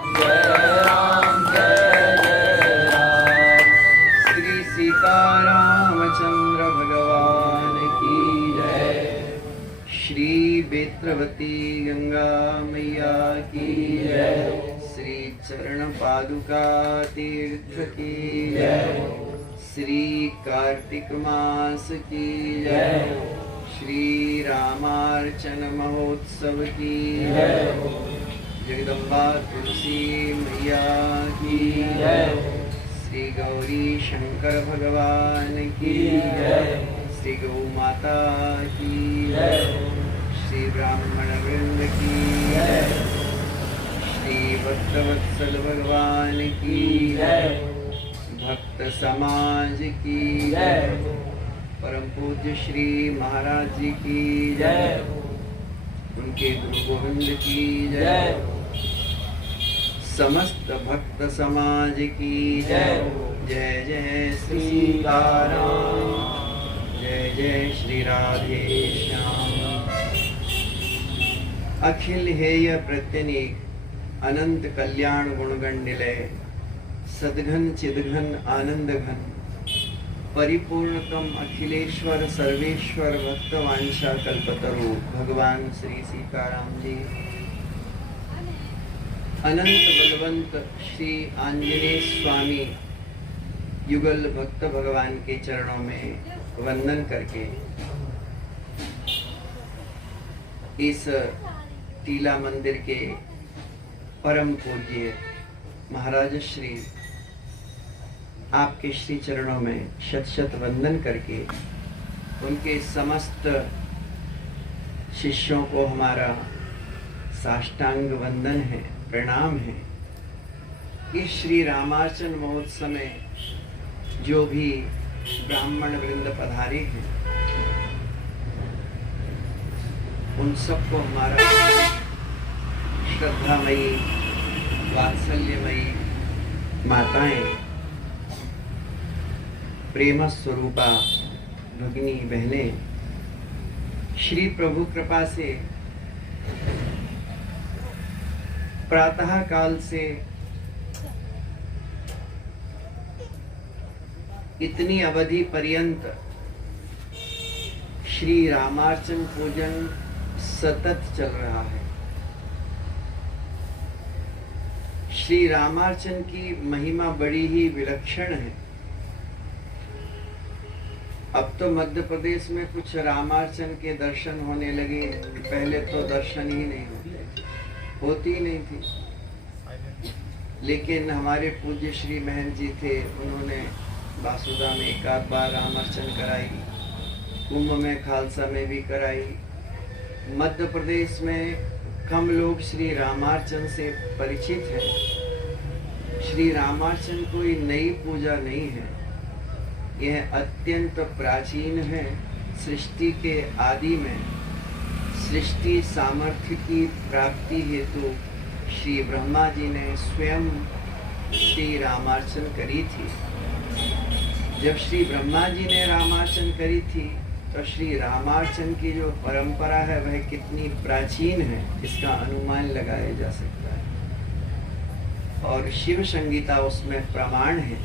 जय राम जय जय राम। श्री सीतारामचंद्र भगवान की जय। श्री बेत्रवती गंगा मैया की जय। श्री चरण पादुका तीर्थ की जय। श्री कार्तिक मास की जय। श्री रामार्चन महोत्सव की जय। जगदम्बा तुलसी मैया की जय। श्री गौरी शंकर भगवान की जय। श्री गौ माता की जय। श्री ब्राह्मण वृंद की जय। श्री भक्तवत्सल भगवान की जय। भक्त समाज की जय। परम पूज्य श्री महाराज जी की जय। उनके गुरु गोविंद की जय। समस्त भक्त समाज की जय। जय जय श्री सीताराम। जय जय श्री राधे श्याम। अखिल हेय प्रत्यनीक अनंत कल्याण गुणगण निलय सद्घन चिद्घन आनंद घन परिपूर्णतम अखिलेश्वर सर्वेश्वर भक्तवांछा कल्पतरु भगवान श्री सीताराम जी। अनंत बलवंत श्री आंजनेय स्वामी युगल भक्त भगवान के चरणों में वंदन करके इस टीला मंदिर के परम पूज्य महाराज श्री आपके श्री चरणों में शत शत वंदन करके उनके समस्त शिष्यों को हमारा साष्टांग वंदन है, प्रणाम है। इस श्री रामार्चन महोत्सव में जो भी ब्राह्मण वृंद पधारे हैं उन सबको हमारा श्रद्धामयी वात्सल्यमयी माताएं, प्रेम स्वरूपा भगिनी बहनें, श्री प्रभु कृपा से प्रातः काल से इतनी अवधि पर्यंत श्री रामार्चन पूजन सतत चल रहा है। श्री रामार्चन की महिमा बड़ी ही विलक्षण है। अब तो मध्य प्रदेश में कुछ रामार्चन के दर्शन होने लगे, पहले तो दर्शन ही नहीं होती ही नहीं थी। लेकिन हमारे पूज्य श्री महंत जी थे, उन्होंने बासुदा में एक आध बार रामार्चन कराई, कुंभ में खालसा में भी कराई। मध्य प्रदेश में कम लोग श्री रामार्चन से परिचित हैं। श्री रामार्चन कोई नई पूजा नहीं है, यह अत्यंत प्राचीन है। सृष्टि के आदि में सृष्टि सामर्थ्य की प्राप्ति हेतु श्री ब्रह्मा जी ने स्वयं श्री रामार्चन करी थी। जब श्री ब्रह्मा जी ने रामार्चन करी थी तो श्री रामार्चन की जो परंपरा है वह कितनी प्राचीन है इसका अनुमान लगाया जा सकता है। और शिव संगीता उसमें प्रमाण है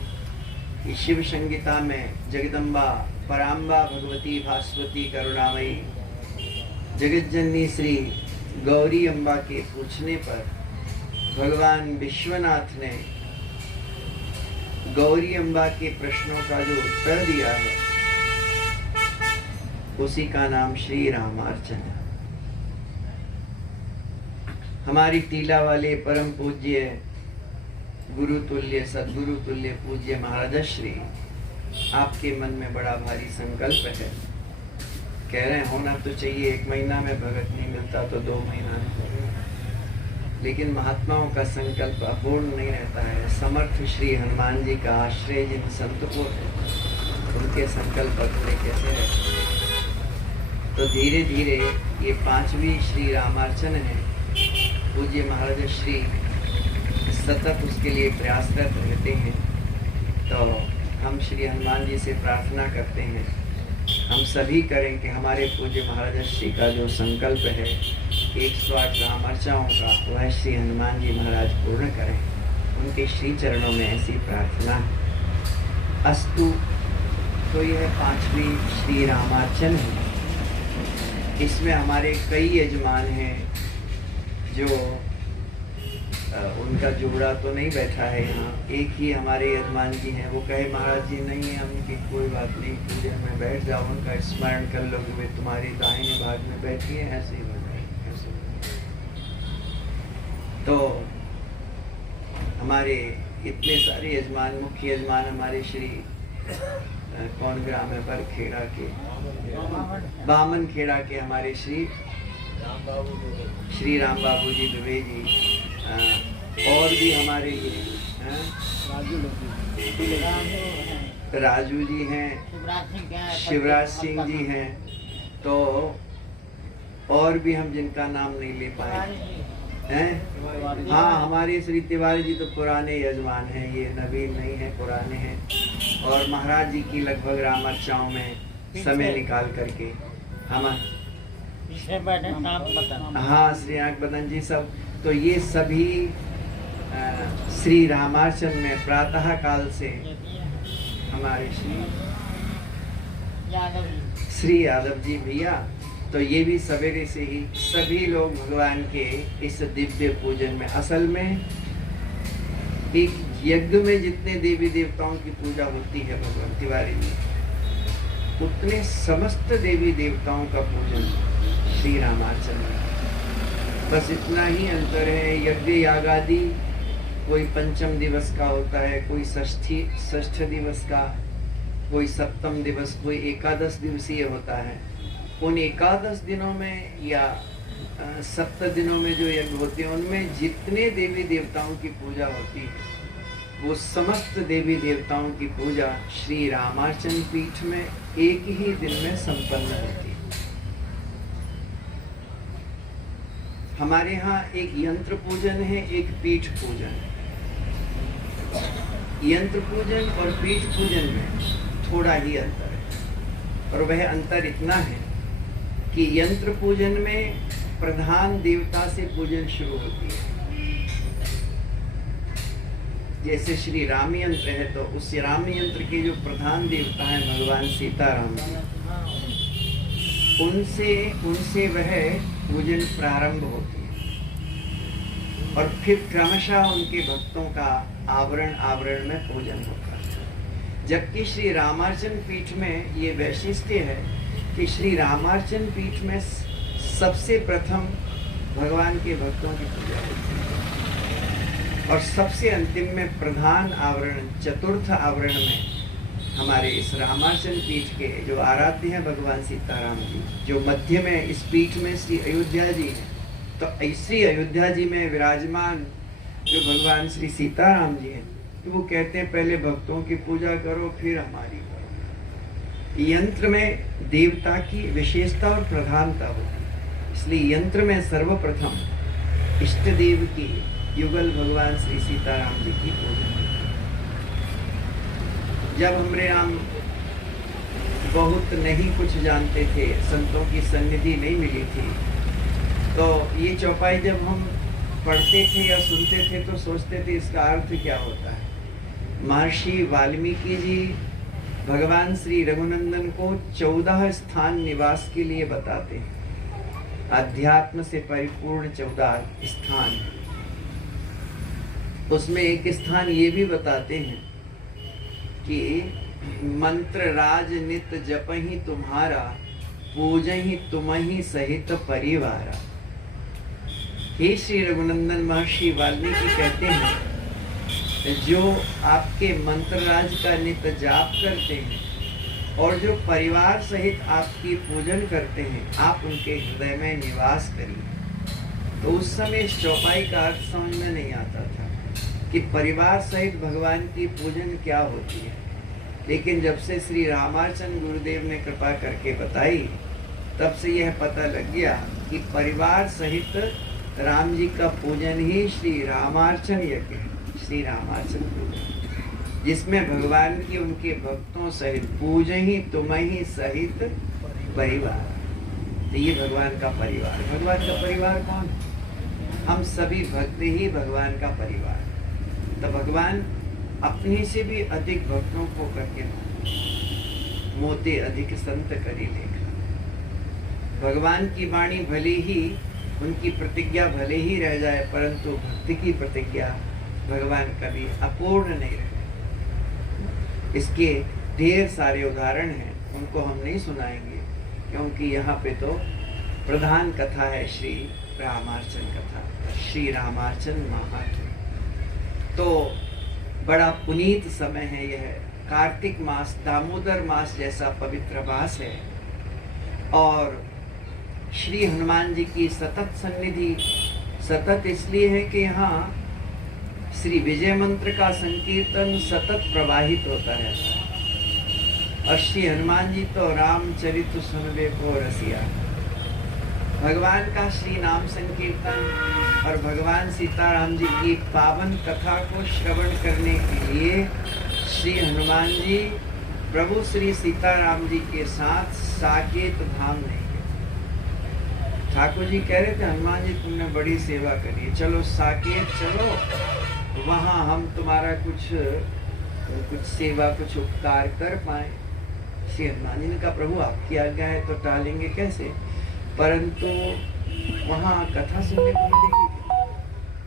कि शिव संगीता में जगदम्बा पराम्बा भगवती भास्वती करुणामयी जगत जननी श्री गौरी अम्बा के पूछने पर भगवान विश्वनाथ ने गौरी अम्बा के प्रश्नों का जो उत्तर दिया है उसी का नाम श्री रामार्चन है। हमारी टीला वाले परम पूज्य गुरु तुल्य सदगुरु तुल्य पूज्य महाराज श्री आपके मन में बड़ा भारी संकल्प है। कह रहे हैं होना तो चाहिए, 1 महीना में भगत नहीं मिलता तो 2 महीना में, लेकिन महात्माओं का संकल्प अपूर्ण नहीं रहता है। समर्थ श्री हनुमान जी का आश्रय जिन संत को है उनके संकल्प अधूरे कैसे रहते हैं। तो धीरे धीरे ये 5वीं श्री रामार्चन है। पूज्य महाराज श्री सतत उसके लिए प्रयासरत रहते हैं। तो हम श्री हनुमान जी से प्रार्थना करते हैं, हम सभी करें कि हमारे पूज्य महाराज श्री का जो संकल्प है 108 रामार्चाओं का वह श्री हनुमान जी महाराज पूर्ण करें। उनके श्री चरणों में ऐसी प्रार्थना है। अस्तु। तो यह 5वीं श्री रामार्चन है। इसमें हमारे कई यजमान हैं जो उनका जोड़ा तो नहीं बैठा है यहाँ। एक ही हमारे यजमान जी हैं, वो कहे महाराज जी नहीं है उनकी कोई बात नहीं, पूजन में बैठ जाओ, उनका स्मरण कर लो, वे तुम्हारी दाहिने भाग में बैठी है, ऐसे ही हो जाए ऐसे। तो हमारे इतने सारे यजमान, मुख्य यजमान हमारे श्री कौन ग्राम है बरखेड़ा के, बामन खेड़ा के हमारे श्री राम बाबू जी दुबे जी, और भी हमारे ये राजू जी हैं, शिवराज सिंह जी हैं, तो और भी हम जिनका नाम नहीं ले पाए हैं। हाँ, हमारे श्री तिवारी जी तो पुराने यजमान हैं, ये नवीन नहीं है, पुराने हैं। और महाराज जी की लगभग रामार्चाओं में समय निकाल करके हम, हाँ, श्री आंख बदन जी सब, तो ये सभी श्री रामार्चन में प्रातः काल से हमारे श्री यादव जी भैया, तो ये भी सवेरे से ही सभी लोग भगवान के इस दिव्य पूजन में, असल में एक यज्ञ में जितने देवी देवताओं की पूजा होती है भगवान तिवारी जी, उतने समस्त देवी देवताओं का पूजन श्री रामार्चन में। बस इतना ही अंतर है। यज्ञ यागादि कोई 5म दिवस का होता है, कोई षष्ठ दिवस का, कोई 7म दिवस, कोई 11 दिवसीय होता है। उन 11 दिनों में या 7 दिनों में जो यज्ञ होते हैं, उनमें जितने देवी देवताओं की पूजा होती है, वो समस्त देवी देवताओं की पूजा श्री रामार्चन पीठ में एक ही दिन में संपन्न होती है। हमारे यहाँ एक यंत्र पूजन है, एक पीठ पूजन है। यंत्र पूजन और पीठ पूजन में थोड़ा ही अंतर है, और वह अंतर इतना है कि यंत्र पूजन में प्रधान देवता से पूजन शुरू होती है। जैसे श्री राम यंत्र है, तो उस राम यंत्र के जो प्रधान देवता हैं भगवान सीताराम जी, उनसे वह पूजन प्रारंभ होती है, और फिर क्रमशः उनके भक्तों का आवरण में पूजन होता है। जबकि श्री रामार्चन पीठ में ये वैशिष्ट्य है कि श्री रामार्चन पीठ में सबसे प्रथम भगवान के भक्तों की पूजा होती है, और सबसे अंतिम में प्रधान आवरण, चतुर्थ आवरण में हमारे इस रामार्चन पीठ के जो आराध्य हैं भगवान सीताराम जी, जो मध्य में इस पीठ में श्री अयोध्या जी हैं, तो श्री अयोध्या जी में विराजमान जो भगवान श्री सीताराम जी हैं, तो वो कहते हैं पहले भक्तों की पूजा करो, फिर हमारी करो। यंत्र में देवता की विशेषता और प्रधानता होती है, इसलिए यंत्र में सर्वप्रथम इष्ट देव की युगल भगवान श्री सीताराम जी की पूजा। जब हमरे राम बहुत नहीं कुछ जानते थे, संतों की सन्निधि नहीं मिली थी, तो ये चौपाई जब हम पढ़ते थे या सुनते थे तो सोचते थे इसका अर्थ क्या होता है। महर्षि वाल्मीकि जी भगवान श्री रघुनंदन को 14 स्थान निवास के लिए बताते हैं, अध्यात्म से परिपूर्ण 14 स्थान। उसमें एक स्थान ये भी बताते हैं कि मंत्र राज नित जपहि तुम्हारा, पूजहि तुम्हि सहित परिवारा। हे श्री रघुनंदन महर्षि वाल्मीकि कहते हैं, जो आपके मंत्र राज का नित जाप करते हैं और जो परिवार सहित आपकी पूजन करते हैं, आप उनके हृदय में निवास करिए। तो उस समय इस चौपाई का अर्थ समझ में नहीं आता था कि परिवार सहित भगवान की पूजन क्या होती है। लेकिन जब से श्री रामार्चन गुरुदेव ने कृपा करके बताई, तब से यह पता लग गया कि परिवार सहित राम जी का पूजन ही श्री रामार्चन यज्ञ है, श्री रामार्चन पूजन, जिसमें भगवान की उनके भक्तों सहित पूजहि तुम्हि सहित परिवार। तो ये भगवान का परिवार। भगवान का परिवार कौन? हम सभी भक्त ही भगवान का परिवार। तो भगवान अपने से भी अधिक भक्तों को करके मोते अधिक संत करी लेखा। भगवान की वाणी भले ही, उनकी प्रतिज्ञा भले ही रह जाए, परंतु भक्ति की प्रतिज्ञा भगवान कभी अपूर्ण नहीं रहे। इसके ढेर सारे उदाहरण हैं, उनको हम नहीं सुनाएंगे क्योंकि यहाँ पे तो प्रधान कथा है श्री रामार्चन कथा, श्री रामार्चन महात्म्य। तो बड़ा पुनीत समय है यह। कार्तिक मास, दामोदर मास जैसा पवित्र मास है और श्री हनुमान जी की सतत सन्निधि, सतत इसलिए है कि यहाँ श्री विजय मंत्र का संकीर्तन सतत प्रवाहित होता रहता है। और श्री हनुमान जी तो रामचरित सुनबे को रसिया। भगवान का श्री नाम संकीर्तन और भगवान सीताराम जी की पावन कथा को श्रवण करने के लिए श्री हनुमान जी प्रभु श्री सीताराम जी के साथ साकेत धाम नहीं गए। ठाकुर जी कह रहे थे हनुमान जी तुमने बड़ी सेवा करी, चलो साकेत चलो, वहां हम तुम्हारा कुछ सेवा, कुछ उपकार कर पाए। श्री हनुमान जी ने कहा प्रभु आपकी आज्ञा है तो टालेंगे कैसे, परंतु वहाँ कथा सुनने को मिलेगी।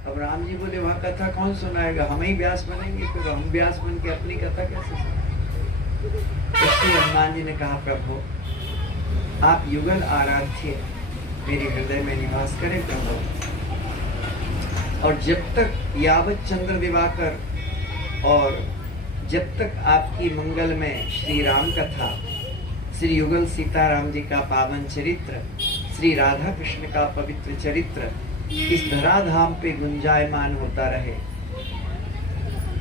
अब राम जी बोले वहाँ कथा कौन सुनाएगा, हम ही व्यास बनेंगे, फिर हम व्यास बन के अपनी कथा कैसे सुनाएंगे। तो श्री हनुमान जी ने कहा प्रभु आप युगल आराध्य मेरे हृदय में निवास करें प्रभु, और जब तक यावत चंद्र दिवाकर और जब तक आपकी मंगल में श्री राम कथा, श्री युगल सीताराम जी का पावन चरित्र, श्री राधा कृष्ण का पवित्र चरित्र इस धराधाम पे गुंजायमान होता रहे,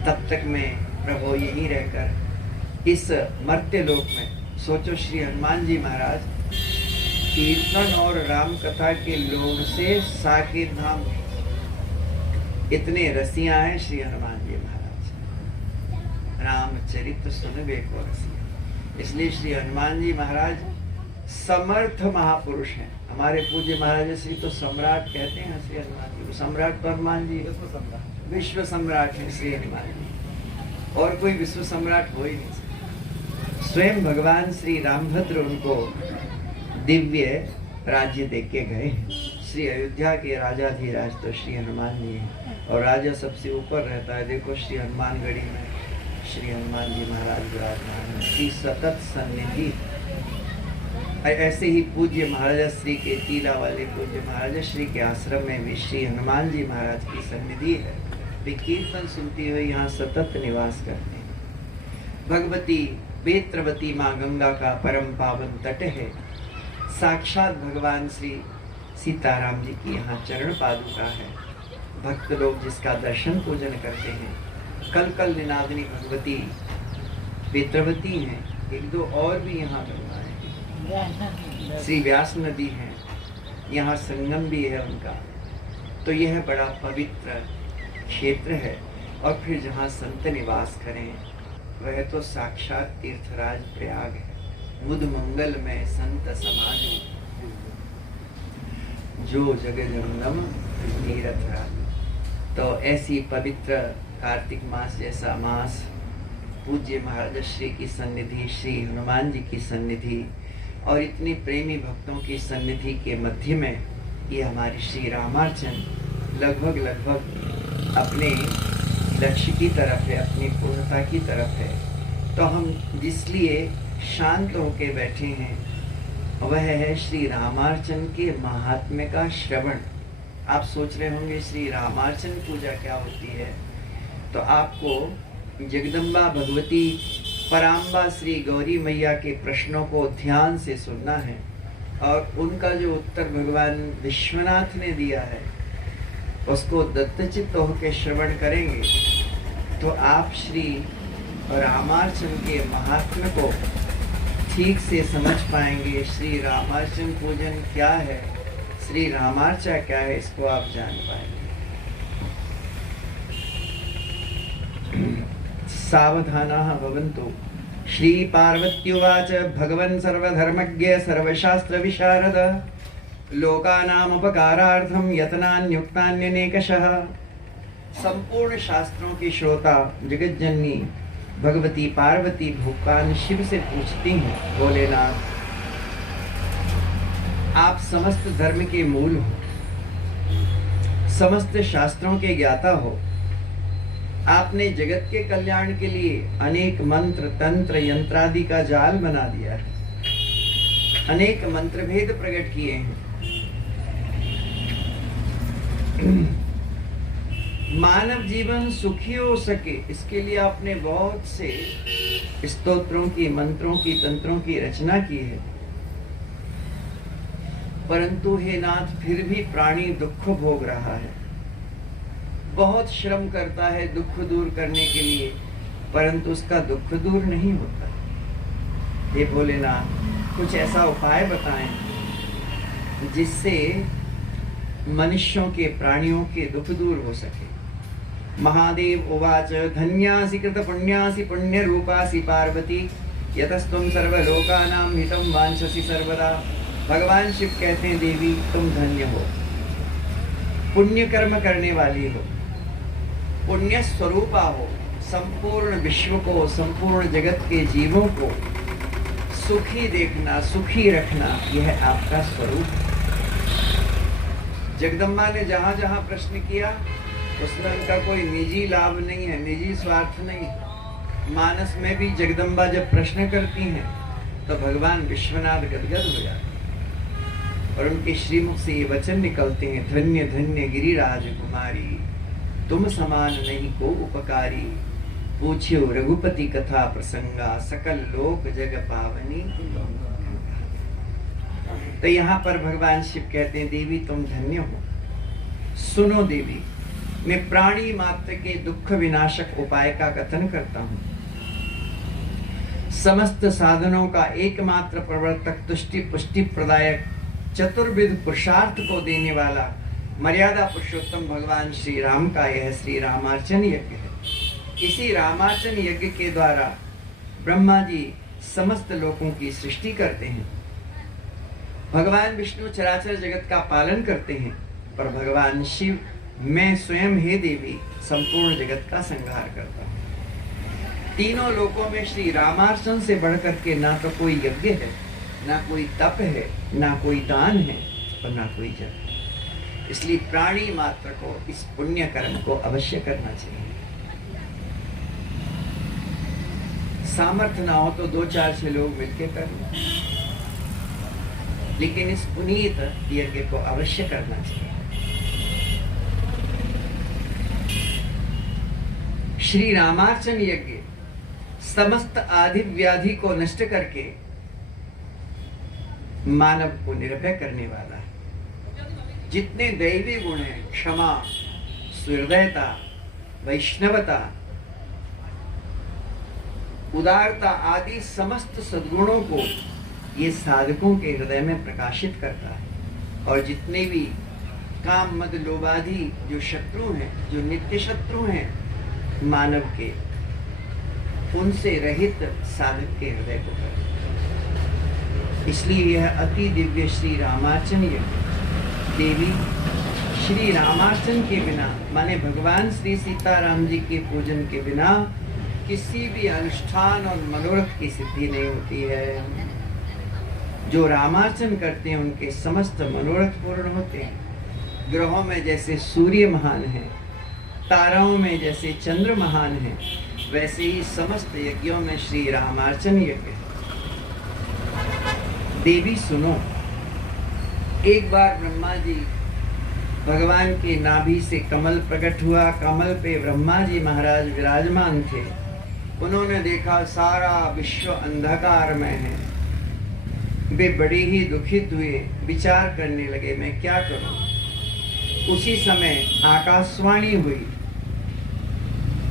तब तक मैं प्रभु यहीं रहकर इस मर्त्य लोक में, सोचो श्री हनुमान जी महाराज कीर्तन और राम कथा के लोभ से साकेत धाम इतने रसिया हैं श्री हनुमान जी महाराज, रामचरित्र सुनबे को रसिया। इसलिए श्री हनुमान जी महाराज समर्थ महापुरुष हैं। हमारे पूज्य महाराज श्री तो सम्राट कहते हैं श्री हनुमान जी को, सम्राट तो हनुमान जी विश्व सम्राट है श्री हनुमान जी, और कोई विश्व सम्राट हो ही नहीं सकता। स्वयं भगवान श्री रामभद्र उनको दिव्य राज्य देके गए। श्री अयोध्या के राजाधिराज तो श्री हनुमान जी हैं और राजा सबसे ऊपर रहता है। देखो श्री हनुमानगढ़ी में श्री हनुमान जी महाराज विराजमान की सतत सन्निधि। ऐसे ही पूज्य महाराजा श्री के टीला वाले पूज्य महाराजा श्री के आश्रम में भी श्री हनुमान जी महाराज की सन्निधि है। वे कीर्तन सुनते हुए यहाँ सतत निवास करते हैं। भगवती बेत्रवती माँ गंगा का परम पावन तट है। साक्षात भगवान श्री सीताराम जी की यहाँ चरण पादुका है। भक्त लोग जिसका दर्शन पूजन करते हैं। कल कल निनादिनी भगवती बेत्रवती हैं, एक दो और भी यहाँ भगवान है। श्री व्यास नदी है, यहाँ संगम भी है उनका। तो यह बड़ा पवित्र क्षेत्र है। और फिर जहाँ संत निवास करें वह तो साक्षात तीर्थराज प्रयाग है। बुध मंगल में संत समाज जो जग जंगम तीर्थराज। तो ऐसी पवित्र कार्तिक मास जैसा मास, पूज्य महाराज श्री की सन्निधि, श्री हनुमान जी की सन्निधि और इतने प्रेमी भक्तों की सन्निधि के मध्य में ये हमारी श्री रामार्चन लगभग अपने लक्ष्य की तरफ है, अपनी पूर्णता की तरफ है। तो हम जिसलिए शांत होके बैठे हैं वह है श्री रामार्चन के महात्म्य का श्रवण। आप सोच रहे होंगे श्री रामार्चन पूजा क्या होती है, तो आपको जगदम्बा भगवती पराम्बा श्री गौरी मैया के प्रश्नों को ध्यान से सुनना है और उनका जो उत्तर भगवान विश्वनाथ ने दिया है उसको दत्तचित्त होकर श्रवण करेंगे तो आप श्री रामार्चन के महात्म्य को ठीक से समझ पाएंगे। श्री रामार्चन पूजन क्या है, श्री रामार्चा क्या है, इसको आप जान पाएंगे। सावधानाः भवन्तु। श्री पार्वत्युवाच भगवन् सर्वधर्मज्ञ सर्वशास्त्र विशारद लोकानाम उपकारार्थम यत्नान्युक्तान्यनेकशः। संपूर्ण शास्त्रों की श्रोता जगत जननी भगवती पार्वती भगवान शिव से पूछती हैं, भोलेनाथ आप समस्त धर्म के मूल हो, समस्त शास्त्रों के ज्ञाता हो। आपने जगत के कल्याण के लिए अनेक मंत्र तंत्र यंत्रादि का जाल बना दिया है, अनेक मंत्र भेद प्रकट किए हैं। मानव जीवन सुखी हो सके इसके लिए आपने बहुत से स्तोत्रों की, मंत्रों की, तंत्रों की रचना की है, परंतु हे नाथ फिर भी प्राणी दुख भोग रहा है, बहुत श्रम करता है दुख दूर करने के लिए, परंतु उसका दुख दूर नहीं होता। हे भोलेनाथ कुछ ऐसा उपाय बताएं जिससे मनुष्यों के, प्राणियों के दुख दूर हो सके। महादेव उवाच धन्यासि कृत पुण्यासि पुण्य रूपासि पार्वती यतस्त्वं सर्वलोकानां हितं वांछसि सर्वदा। भगवान शिव कहते हैं देवी तुम धन्य हो, पुण्य कर्म करने वाली हो, पुण्य स्वरूपा हो, संपूर्ण विश्व को, संपूर्ण जगत के जीवों को सुखी देखना, सुखी रखना, यह आपका स्वरूप। जगदम्बा ने जहां जहां प्रश्न किया उसमें उनका कोई निजी लाभ नहीं है, निजी स्वार्थ नहीं। मानस में भी जगदम्बा जब प्रश्न करती हैं तो भगवान विश्वनाथ गदगद हो जाते हैं और उनके श्रीमुख से ये वचन निकलते हैं, धन्य धन्य गिरिराज कुमारी, तुम समान नहीं को उपकारी, पूछ्यो रघुपति कथा प्रसंगा, सकल लोक जग पावनी। तो यहाँ पर भगवान शिव कहते हैं देवी तुम धन्य हो। सुनो देवी, मैं प्राणी मात्र के दुख विनाशक उपाय का कथन करता हूँ। समस्त साधनों का एकमात्र प्रवर्तक, तुष्टि पुष्टि प्रदायक, चतुर्विध पुरुषार्थ को देने वाला मर्यादा पुरुषोत्तम भगवान श्री राम का यह श्री रामार्चन यज्ञ है। इसी रामार्चन यज्ञ के द्वारा ब्रह्मा जी समस्त लोकों की सृष्टि करते हैं। भगवान विष्णु चराचर जगत का पालन करते हैं, पर भगवान शिव मैं स्वयं हे देवी संपूर्ण जगत का संहार करता हूँ। तीनों लोकों में श्री रामार्चन से बढ़कर के ना तो कोई यज्ञ है, ना कोई तप है, ना कोई दान है और ना कोई जप। इसलिए प्राणी मात्र को इस पुण्य कर्म को अवश्य करना चाहिए। सामर्थ्य ना हो तो 2-4-6 लोग मिलकर कर लो, लेकिन इस पुनीत यज्ञ को अवश्य करना चाहिए। श्री रामार्चन यज्ञ समस्त आदि व्याधि को नष्ट करके मानव को निर्भय करने वाला है। जितने दैवी गुण हैं, क्षमा, सुहृदयता, वैष्णवता, उदारता आदि समस्त सद्गुणों को ये साधकों के हृदय में प्रकाशित करता है। और जितने भी काम मद लोभादि जो शत्रु हैं, जो नित्य शत्रु हैं मानव के, उनसे रहित साधक के हृदय को कर। इसलिए यह अति दिव्य श्री रामार्चन यज्ञ देवी श्री रामार्चन के बिना, माने भगवान श्री सीताराम जी के पूजन के बिना किसी भी अनुष्ठान और मनोरथ की सिद्धि नहीं होती है। जो रामार्चन करते हैं उनके समस्त मनोरथ पूर्ण होते हैं। ग्रहों में जैसे सूर्य महान है, ताराओं में जैसे चंद्र महान है, वैसे ही समस्त यज्ञों में श्री रामार्चन यज्ञ है। देवी सुनो, एक बार ब्रह्मा जी भगवान के नाभि से कमल प्रकट हुआ, कमल पे ब्रह्मा जी महाराज विराजमान थे। उन्होंने देखा सारा विश्व अंधकार में है। वे बड़े ही दुखित हुए, विचार करने लगे मैं क्या करूं। उसी समय आकाशवाणी हुई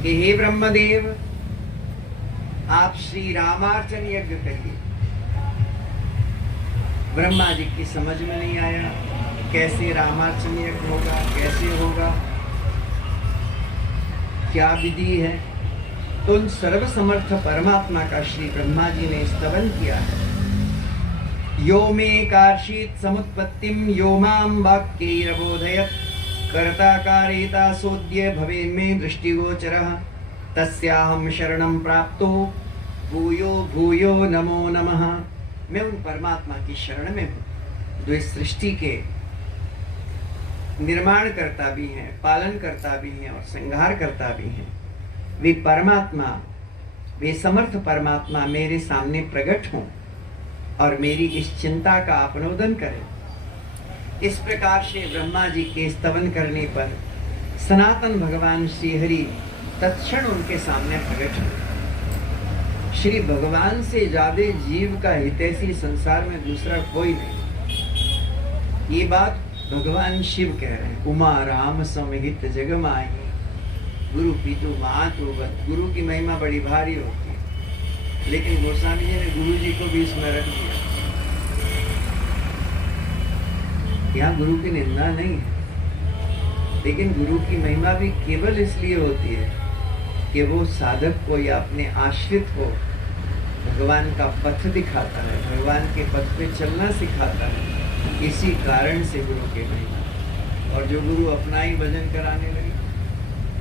कि हे ब्रह्मदेव, आप श्री रामार्चन यज्ञ करिए। ब्रह्मा जी की समझ में नहीं आया कैसे रामार्चन यज्ञ होगा, कैसे होगा, क्या विधि है। तो उन सर्वसमर्थ परमात्मा का श्री ब्रह्मा जी ने स्तवन किया है। यो मे कार्षीत् समुत्पत्तिं यो मां वाक्यैरबोधयत् कर्ता कारयिता सोऽद्य भवेन्मे दृष्टिगोचरः तस्याहं शरणं प्राप्तो भूयो भूयो नमो नमः। मैं उन परमात्मा की शरण में हूँ जो इस सृष्टि के निर्माण करता भी हैं, पालन करता भी हैं और संहार करता भी हैं। वे परमात्मा, वे समर्थ परमात्मा मेरे सामने प्रकट हों और मेरी इस चिंता का अपनोदन करें। इस प्रकार से ब्रह्मा जी के स्तवन करने पर सनातन भगवान श्री हरि तत्क्षण उनके सामने प्रकट हुए। श्री भगवान से ज्यादा जीव का हितैषी संसार में दूसरा कोई नहीं। ये बात भगवान शिव कह रहे हैं। उमा राम समहित जग माही गुरु पीतु मातु बत। गुरु की महिमा बड़ी भारी होती है, लेकिन गोस्वामी जी ने गुरु जी को भी इसमें रख दिया। यहाँ गुरु की निंदा नहीं है, लेकिन गुरु की महिमा भी केवल इसलिए होती है कि वो साधक को या अपने आश्रित को भगवान का पथ दिखाता है, भगवान के पथ पे चलना सिखाता है। इसी कारण से गुरु की महिमा। और जो गुरु अपना ही भजन कराने लगे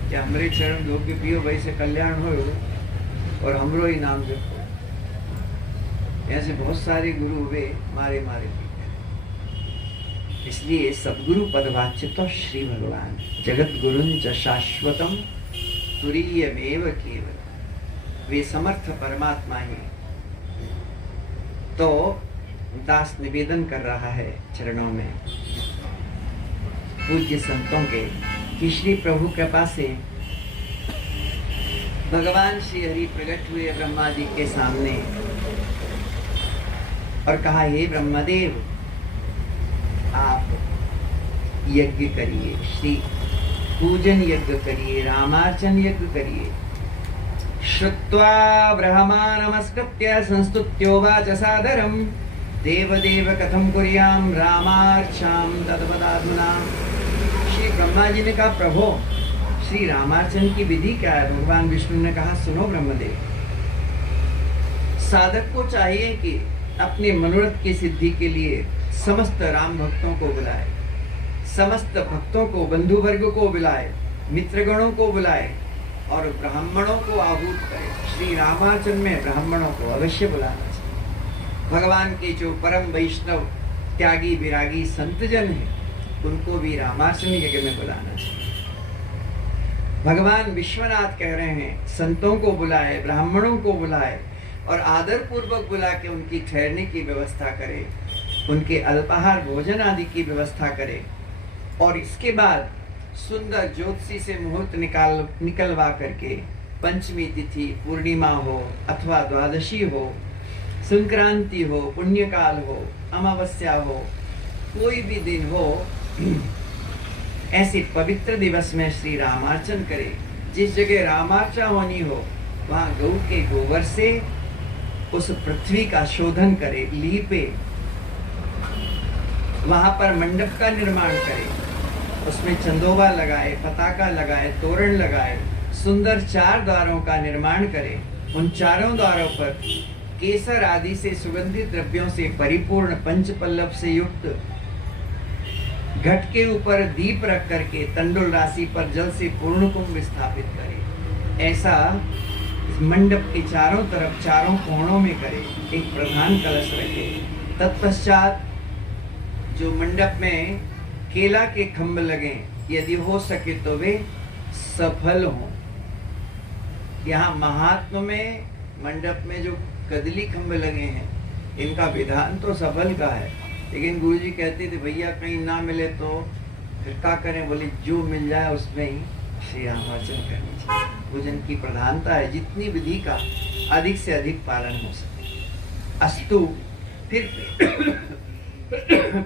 कि हमरे चरण धो के पियो भाई से कल्याण हो और हमरो ही नाम जपो, ऐसे बहुत सारे गुरु हुए मारे मारे पीते। इसलिए सदगुरु पदवाच्य तो श्री भगवान जगत गुरुंच शाश्वतम तुरीयमेव केवल। वे समर्थ परमात्मा ही। तो दास निवेदन कर रहा है चरणों में पूज्य संतों के कि श्री प्रभु कृपा से भगवान श्री हरि प्रकट हुए ब्रह्मा जी के सामने और कहा, हे ब्रह्मदेव आप यज्ञ करिए, श्री पूजन यज्ञ करिए, रामार्चन यज्ञ करिए। श्रुत्वा ब्रह्मा नमस्कृत्य संस्तुत्योवाच सादरम देवदेव कथम कुर्याम रामार्चाम तद्वदात्मना। श्री ब्रह्मा जी ने कहा, प्रभो श्री रामार्चन की विधि क्या है? भगवान विष्णु ने कहा, सुनो ब्रह्मदेव, साधक को चाहिए कि अपने मनोरथ की सिद्धि के लिए समस्त राम भक्तों को बुलाए, समस्त भक्तों को, बंधु वर्ग को बुलाए, मित्रगणों को बुलाए और ब्राह्मणों को आहूत करे। श्री रामार्चन में ब्राह्मणों को अवश्य बुलाना चाहिए। भगवान के जो परम वैष्णव त्यागी विरागी संतजन हैं उनको भी रामार्चन यज्ञ में बुलाना चाहिए। भगवान विश्वनाथ कह रहे हैं संतों को बुलाए, ब्राह्मणों को बुलाए और आदर पूर्वक बुला के उनकी ठहरने की व्यवस्था करे, उनके अल्पाहार भोजन आदि की व्यवस्था करे और इसके बाद सुंदर ज्योतिषी से मुहूर्त निकलवा करके पंचमी तिथि, पूर्णिमा हो अथवा द्वादशी हो, संक्रांति हो, पुण्यकाल हो, अमावस्या हो, कोई भी दिन हो, ऐसे पवित्र दिवस में श्री रामार्चन करे। जिस जगह रामार्चा होनी हो वहां गौ के गोबर से उस पृथ्वी का शोधन करे, लीपे, वहां पर मंडप का निर्माण करे, उसमें चंदोबा लगाए, पताका लगाए, तोरण लगाए, सुंदर 4 द्वारों का निर्माण करे। उन चारों द्वारों पर केसर आदि से सुगंधित द्रव्यों से परिपूर्ण पंचपल्लव से युक्त घट के ऊपर दीप रख करके तंडुल राशि पर जल से पूर्ण कुंभ स्थापित करे। ऐसा मंडप के चारों तरफ, चारों कोणों में करे। एक प्रधान कलश रखे। तत्पश्चात जो मंडप में केला के खंभ लगे, यदि हो सके तो वे सफल हों। यहाँ महात्मा में मंडप में जो कदली खंभ लगे हैं इनका विधान तो सफल का है, लेकिन गुरुजी कहते थे भैया कहीं ना मिले तो फिर क्या करें? बोले जो मिल जाए उसमें ही श्री रामार्चन करनी चाहिए। पूजन की प्रधानता है जितनी विधि का अधिक से अधिक पालन हो सके। अस्तु। फिर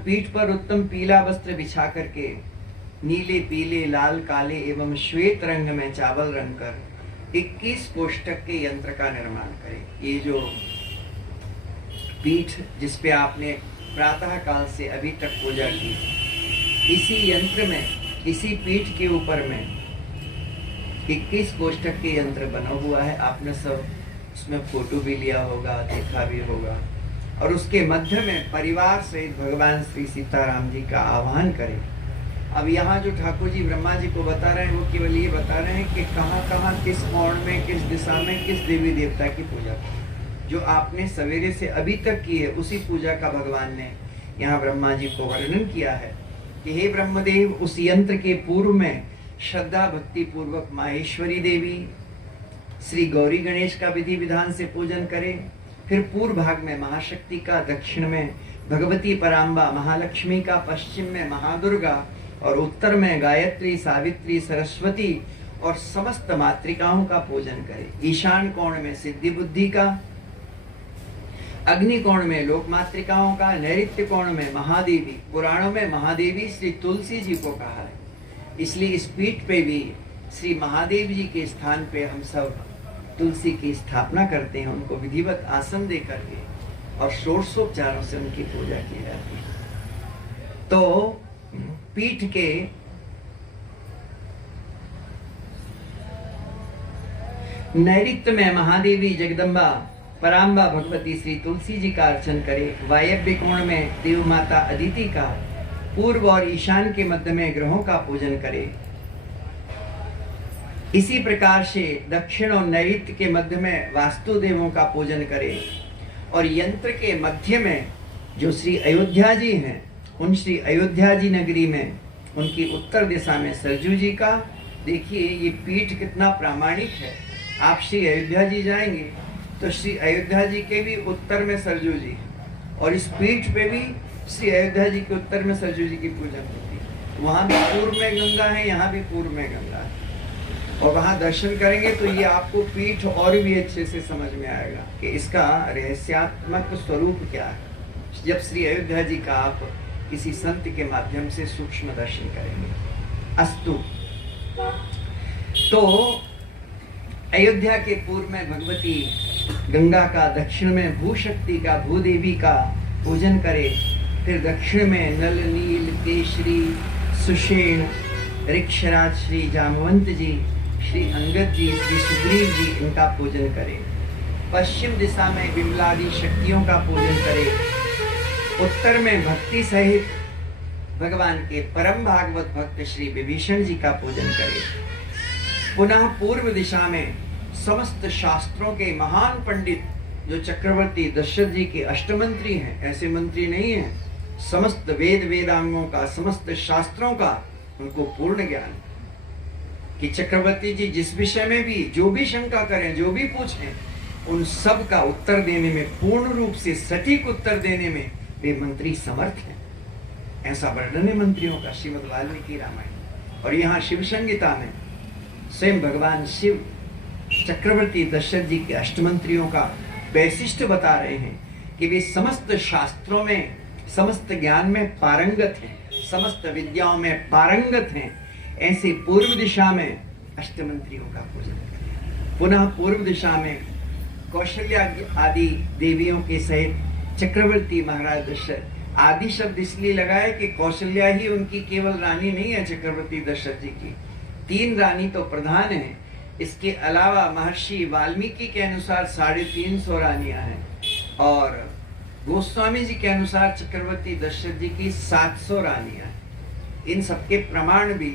पीठ पर उत्तम पीला वस्त्र बिछा करके नीले, पीले, लाल, काले एवं श्वेत रंग में चावल रंग कर 21 कोष्ठक के यंत्र का निर्माण करें। ये जो पीठ जिस पे आपने प्रातः काल से अभी तक पूजा की, इसी यंत्र में, इसी पीठ के ऊपर में 21 कोष्ठक के यंत्र बना हुआ है। आपने सब उसमें फोटो भी लिया होगा, देखा भी होगा। और उसके मध्य में परिवार सहित भगवान श्री सीताराम जी का आह्वान करें। अब यहाँ जो ठाकुर जी ब्रह्मा जी को बता रहे हैं वो केवल ये बता रहे हैं कि कहाँ कहाँ, किस कोण में, किस दिशा में, किस देवी देवता की पूजा जो आपने सवेरे से अभी तक की है, उसी पूजा का भगवान ने यहाँ ब्रह्मा जी को वर्णन किया है कि हे ब्रह्मदेव, उस यंत्र के पूर्व में श्रद्धा भक्ति पूर्वक माहेश्वरी देवी श्री गौरी गणेश का विधि विधान से पूजन करें। फिर पूर्व भाग में महाशक्ति का, दक्षिण में भगवती पराम्बा महालक्ष्मी का, पश्चिम में महादुर्गा और उत्तर में गायत्री, सावित्री, सरस्वती और समस्त मातृकाओं का पूजन करें। ईशान कोण में सिद्धि बुद्धि का, अग्नि कोण में लोक मातृकाओं का, नैऋत्य कोण में महादेवी, पुराणों में महादेवी श्री तुलसी जी को कहा है, इसलिए इस पीठ पे भी श्री महादेव जी के स्थान पे हम सब तुलसी की स्थापना करते हैं, उनको विधिवत आसन दे करके और षोडशोपचारों से उनकी पूजा की जाती है। तो पीठ के नैऋत्य में महादेवी जगदम्बा पराम्बा भगवती श्री तुलसी जी का अर्चन करें। वायव्य कोण में देव माता अदिति का, पूर्व और ईशान के मध्य में ग्रहों का पूजन करें। इसी प्रकार से दक्षिण और नैऋत्य के मध्य में वास्तुदेवों का पूजन करें और यंत्र के मध्य में जो श्री अयोध्या जी हैं, उन श्री अयोध्या जी नगरी में उनकी उत्तर दिशा में सरजू जी का। देखिए ये पीठ कितना प्रामाणिक है। आप श्री अयोध्या जी जाएंगे तो श्री अयोध्या जी के भी उत्तर में सरजू जी और इस पीठ पे भी श्री अयोध्या जी के उत्तर में सरजू जी की पूजा होती है। वहाँ भी पूर्व में गंगा है, यहाँ भी पूर्व में गंगा है और वहाँ दर्शन करेंगे तो ये आपको पीठ और भी अच्छे से समझ में आएगा कि इसका रहस्यात्मक स्वरूप क्या है जब श्री अयोध्या जी का आप किसी संत के माध्यम से सूक्ष्म दर्शन करेंगे। अस्तु। तो अयोध्या के पूर्व में भगवती गंगा का, दक्षिण में भूशक्ति का, भूदेवी का पूजन करें। फिर दक्षिण में नल, नील, केशरी, सुषेण, ऋक्षराज श्री जामवंत जी, श्री अंगद जी, श्री सुग्रीव जी, इनका पूजन करें। पश्चिम दिशा में विमलादि शक्तियों का पूजन करें। उत्तर में भक्ति सहित भगवान के परम भागवत भक्त श्री विभीषण जी का पूजन करें। पुनः पूर्व दिशा में समस्त शास्त्रों के महान पंडित जो चक्रवर्ती दशरथ जी के अष्टमंत्री हैं, ऐसे मंत्री नहीं हैं, समस्त वेद वेदांगों का, समस्त शास्त्रों का उनको पूर्ण ज्ञान कि चक्रवर्ती जी जिस विषय में भी जो भी शंका करें, जो भी पूछें, उन सब का उत्तर देने में, पूर्ण रूप से सटीक उत्तर देने में वे मंत्री समर्थ हैं। ऐसा वर्णन है मंत्रियों का श्रीमद् वाल्मीकि रामायण। और यहाँ शिव संहिता में स्वयं भगवान शिव चक्रवर्ती दशरथ जी के अष्टमंत्रियों का वैशिष्ट्य बता रहे हैं कि वे समस्त शास्त्रों में, समस्त ज्ञान में पारंगत हैं, समस्त विद्याओं में पारंगत हैं। ऐसे पूर्व दिशा में अष्टमंत्रियों का पूजन करें। पुनः पूर्व दिशा में कौशल्या आदि देवियों के सहित चक्रवर्ती महाराज दशरथ। आदि शब्द इसलिए लगाया कि कौशल्या ही उनकी केवल रानी नहीं है, चक्रवर्ती दशरथ जी की 3 रानी तो प्रधान है। इसके अलावा महर्षि वाल्मीकि के अनुसार 350 रानियां हैं और गोस्वामी जी के अनुसार चक्रवर्ती दशरथ जी की 700 रानियां हैं। इन सबके प्रमाण भी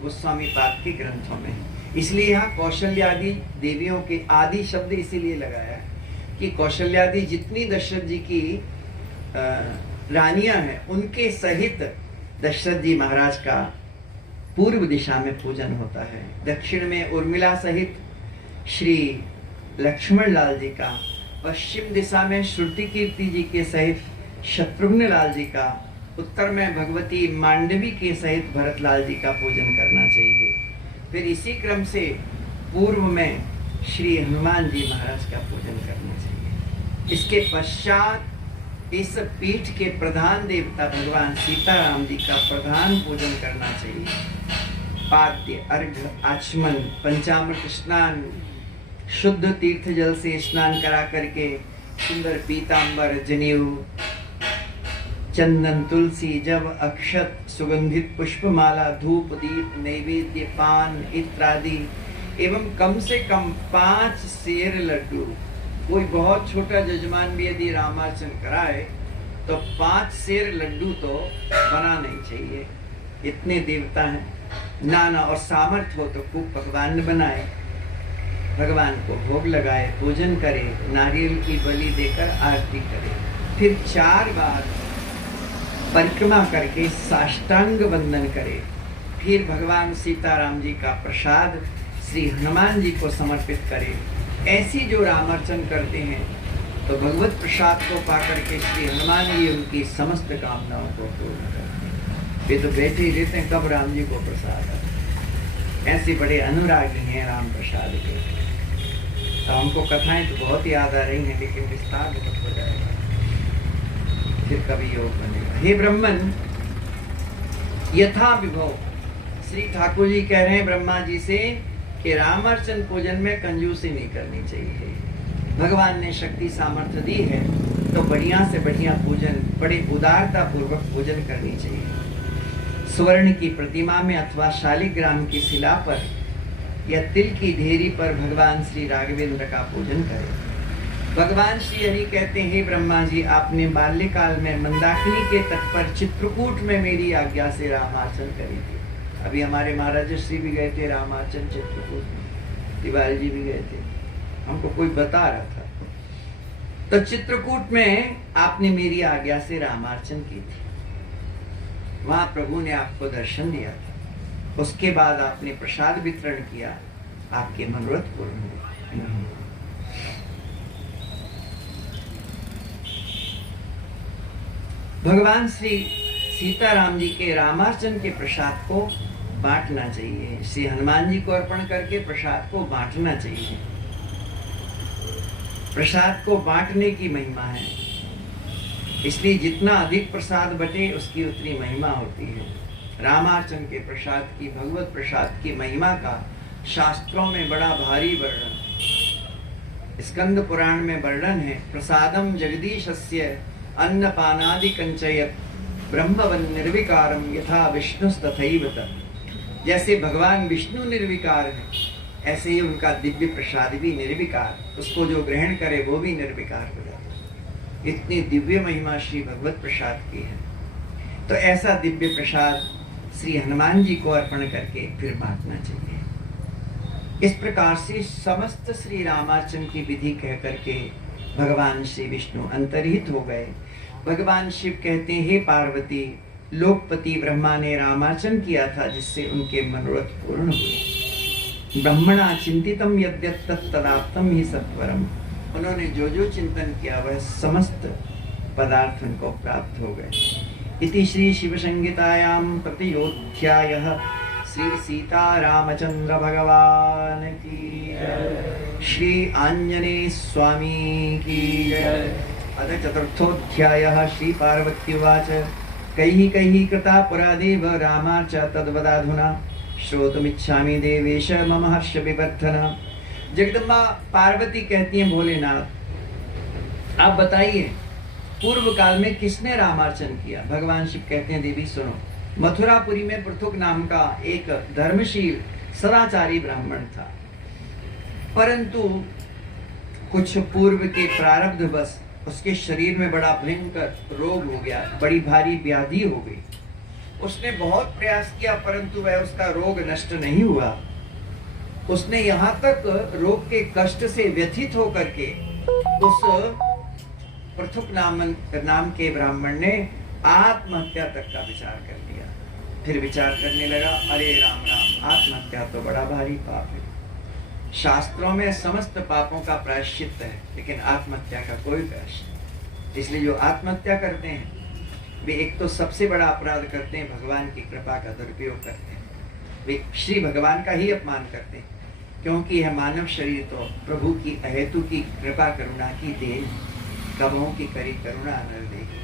गोस्वामी पाद के ग्रंथों में है। इसलिए यहाँ कौशल्यादि देवियों के आदि शब्द इसीलिए लगाया है कि कौशल्यादि जितनी दशरथ जी की रानियां हैं उनके सहित दशरथ जी महाराज का पूर्व दिशा में पूजन होता है। दक्षिण में उर्मिला सहित श्री लक्ष्मण लाल जी का, पश्चिम दिशा में श्रुति कीर्ति जी के सहित शत्रुघ्न लाल जी का, उत्तर में भगवती मांडवी के सहित भरत लाल जी का पूजन करना चाहिए। फिर इसी क्रम से पूर्व में श्री हनुमान जी महाराज का पूजन करना चाहिए। इसके पश्चात इस पीठ के प्रधान देवता भगवान सीताराम जी का प्रधान पूजन करना चाहिए। पाद्य, अर्घ्य, आचमन, पंचामृत स्नान, शुद्ध तीर्थ जल से स्नान करा करके सुंदर पीतांबर, जनेऊ, चंदन, तुलसी, जब, अक्षत, सुगंधित पुष्पमाला, धूप, दीप, नैवेद्य, पान इत्यादि एवं कम से कम 5 सेर लड्डू कोई बहुत छोटा जजमान भी यदि रामार्चन कराए तो 5 सेर लड्डू तो बना नहीं चाहिए, इतने देवता हैं। नाना और सामर्थ्य हो तो खूब पकवान बनाए, भगवान को भोग लगाए, पूजन करे, नारियल की बलि देकर आरती करे, फिर 4 बार परिक्रमा करके साष्टांग वंदन करे, फिर भगवान सीताराम जी का प्रसाद श्री हनुमान जी को समर्पित करे। ऐसी जो रामार्चन करते हैं तो भगवत प्रसाद को पाकर के श्री हनुमान जी उनकी समस्त कामनाओं को पूर्ण करते हैं। वे तो बैठे ही रहते हैं कब राम जी को प्रसाद आए। ऐसे बड़े अनुरागी हैं राम प्रसाद के। तो हमको कथाएं तो बहुत याद आ रही हैं, लेकिन विस्तार बहुत हो जाएगा, फिर कभी योग बनेगा। हे ब्रह्मन यथा विभव, श्री ठाकुर जी कह रहे हैं ब्रह्मा जी से कि रामार्चन पूजन में कंजूसी नहीं करनी चाहिए। भगवान ने शक्ति सामर्थ्य दी है तो बढ़िया से बढ़िया पूजन, बड़े उदारता पूर्वक पूजन करनी चाहिए। स्वर्ण की प्रतिमा में अथवा शालिग्राम की शिला पर या तिल की ढेरी पर भगवान श्री राघवेंद्र का पूजन करें। भगवान श्री हरि कहते हैं, हे ब्रह्मा जी, आपने बाल्यकाल में मंदाकिनी के तट पर चित्रकूट में मेरी आज्ञा से रामार्चन करी थी। अभी हमारे महाराज श्री भी गए थे रामार्चन चित्रकूट में, तिवारी जी भी गए थे, हमको कोई बता रहा था। तो चित्रकूट में आपने मेरी आज्ञा से रामार्चन की थी, वहां प्रभु ने आपको दर्शन दिया था। उसके बाद आपने प्रसाद वितरण किया, आपके मनोरथ पूर्ण हुए। भगवान श्री सीताराम जी के रामार्चन के प्रसाद को बांटना चाहिए। श्री हनुमान जी को अर्पण करके प्रसाद को बांटना चाहिए। प्रसाद को बांटने की महिमा है, इसलिए जितना अधिक प्रसाद बटे उसकी उतनी महिमा होती है। रामार्चन के प्रसाद की, भगवत प्रसाद की महिमा का शास्त्रों में बड़ा भारी वर्णन, स्कंद पुराण में वर्णन है। प्रसादम जगदीशस्य अन्नपानादि कंचयत ब्रह्मवन निर्विकारम यथा विष्णुस्तथैव तत्। जैसे भगवान विष्णु निर्विकार है, ऐसे ही उनका दिव्य प्रसाद भी निर्विकार, उसको जो ग्रहण करे वो भी निर्विकार हो जाता है। इतनी दिव्य महिमा श्री भगवत प्रसाद की है। तो ऐसा दिव्य प्रसाद श्री हनुमान जी को अर्पण करके फिर बांटना चाहिए। इस प्रकार से समस्त श्री रामार्चन की विधि कह करके भगवान श्री विष्णु अंतर्हित हो गए। भगवान शिव कहते हैं, हे पार्वती, लोकपति ब्रह्मा ने रामार्चन किया था जिससे उनके मनोरथ पूर्ण हुए। ब्रह्मणा चिंतितम यद्यत् तदाप्तम ही सत्वरम। उन्होंने जो जो चिंतन किया वह समस्त पदार्थ उनको प्राप्त हो गए। इति श्री शिव संहितायां तृतीयोऽध्यायः श्री सीता रामचंद्र भगवान की जय, श्री आंजनेय स्वामी की जय। अथ चतुर्थोऽध्यायः श्री पार्वत्युवाच कैः कृता पुरादेव रामार्च तद्वदाधुना श्रोतुमिच्छामि देवेश मम हर्ष विवर्धन। जगदम्बा पार्वती कहती हैं, भोलेनाथ आप बताइए पूर्व काल में किसने रामार्चन किया। भगवान शिव कहते हैं, देवी सुनो, मथुरापुरी में पृथुक नाम का एक धर्मशील सदाचारी ब्राह्मण था, परंतु कुछ पूर्व के प्रारब्ध बस उसके शरीर में बड़ा भयंकर रोग हो गया, बड़ी भारी व्याधि हो गई। उसने बहुत प्रयास किया परंतु वह उसका रोग नष्ट नहीं हुआ। उसने यहाँ तक रोग के कष्ट से व्यथित होकर के उस पृथुक नाम के ब्राह्मण ने आत्महत्या तक का विचार कर लिया। फिर विचार करने लगा, अरे राम राम, आत्महत्या तो बड़ा भारी पाप है। शास्त्रों में समस्त पापों का प्रायश्चित है, लेकिन आत्महत्या का कोई प्रायश्चित। इसलिए जो आत्महत्या करते हैं वे एक तो सबसे बड़ा अपराध करते हैं, भगवान की कृपा का दुरुपयोग करते हैं, वे श्री भगवान का ही अपमान करते हैं, क्योंकि यह मानव शरीर तो प्रभु की अहेतु की कृपा करुणा की देन, कबहों की करी करुणा न देगी।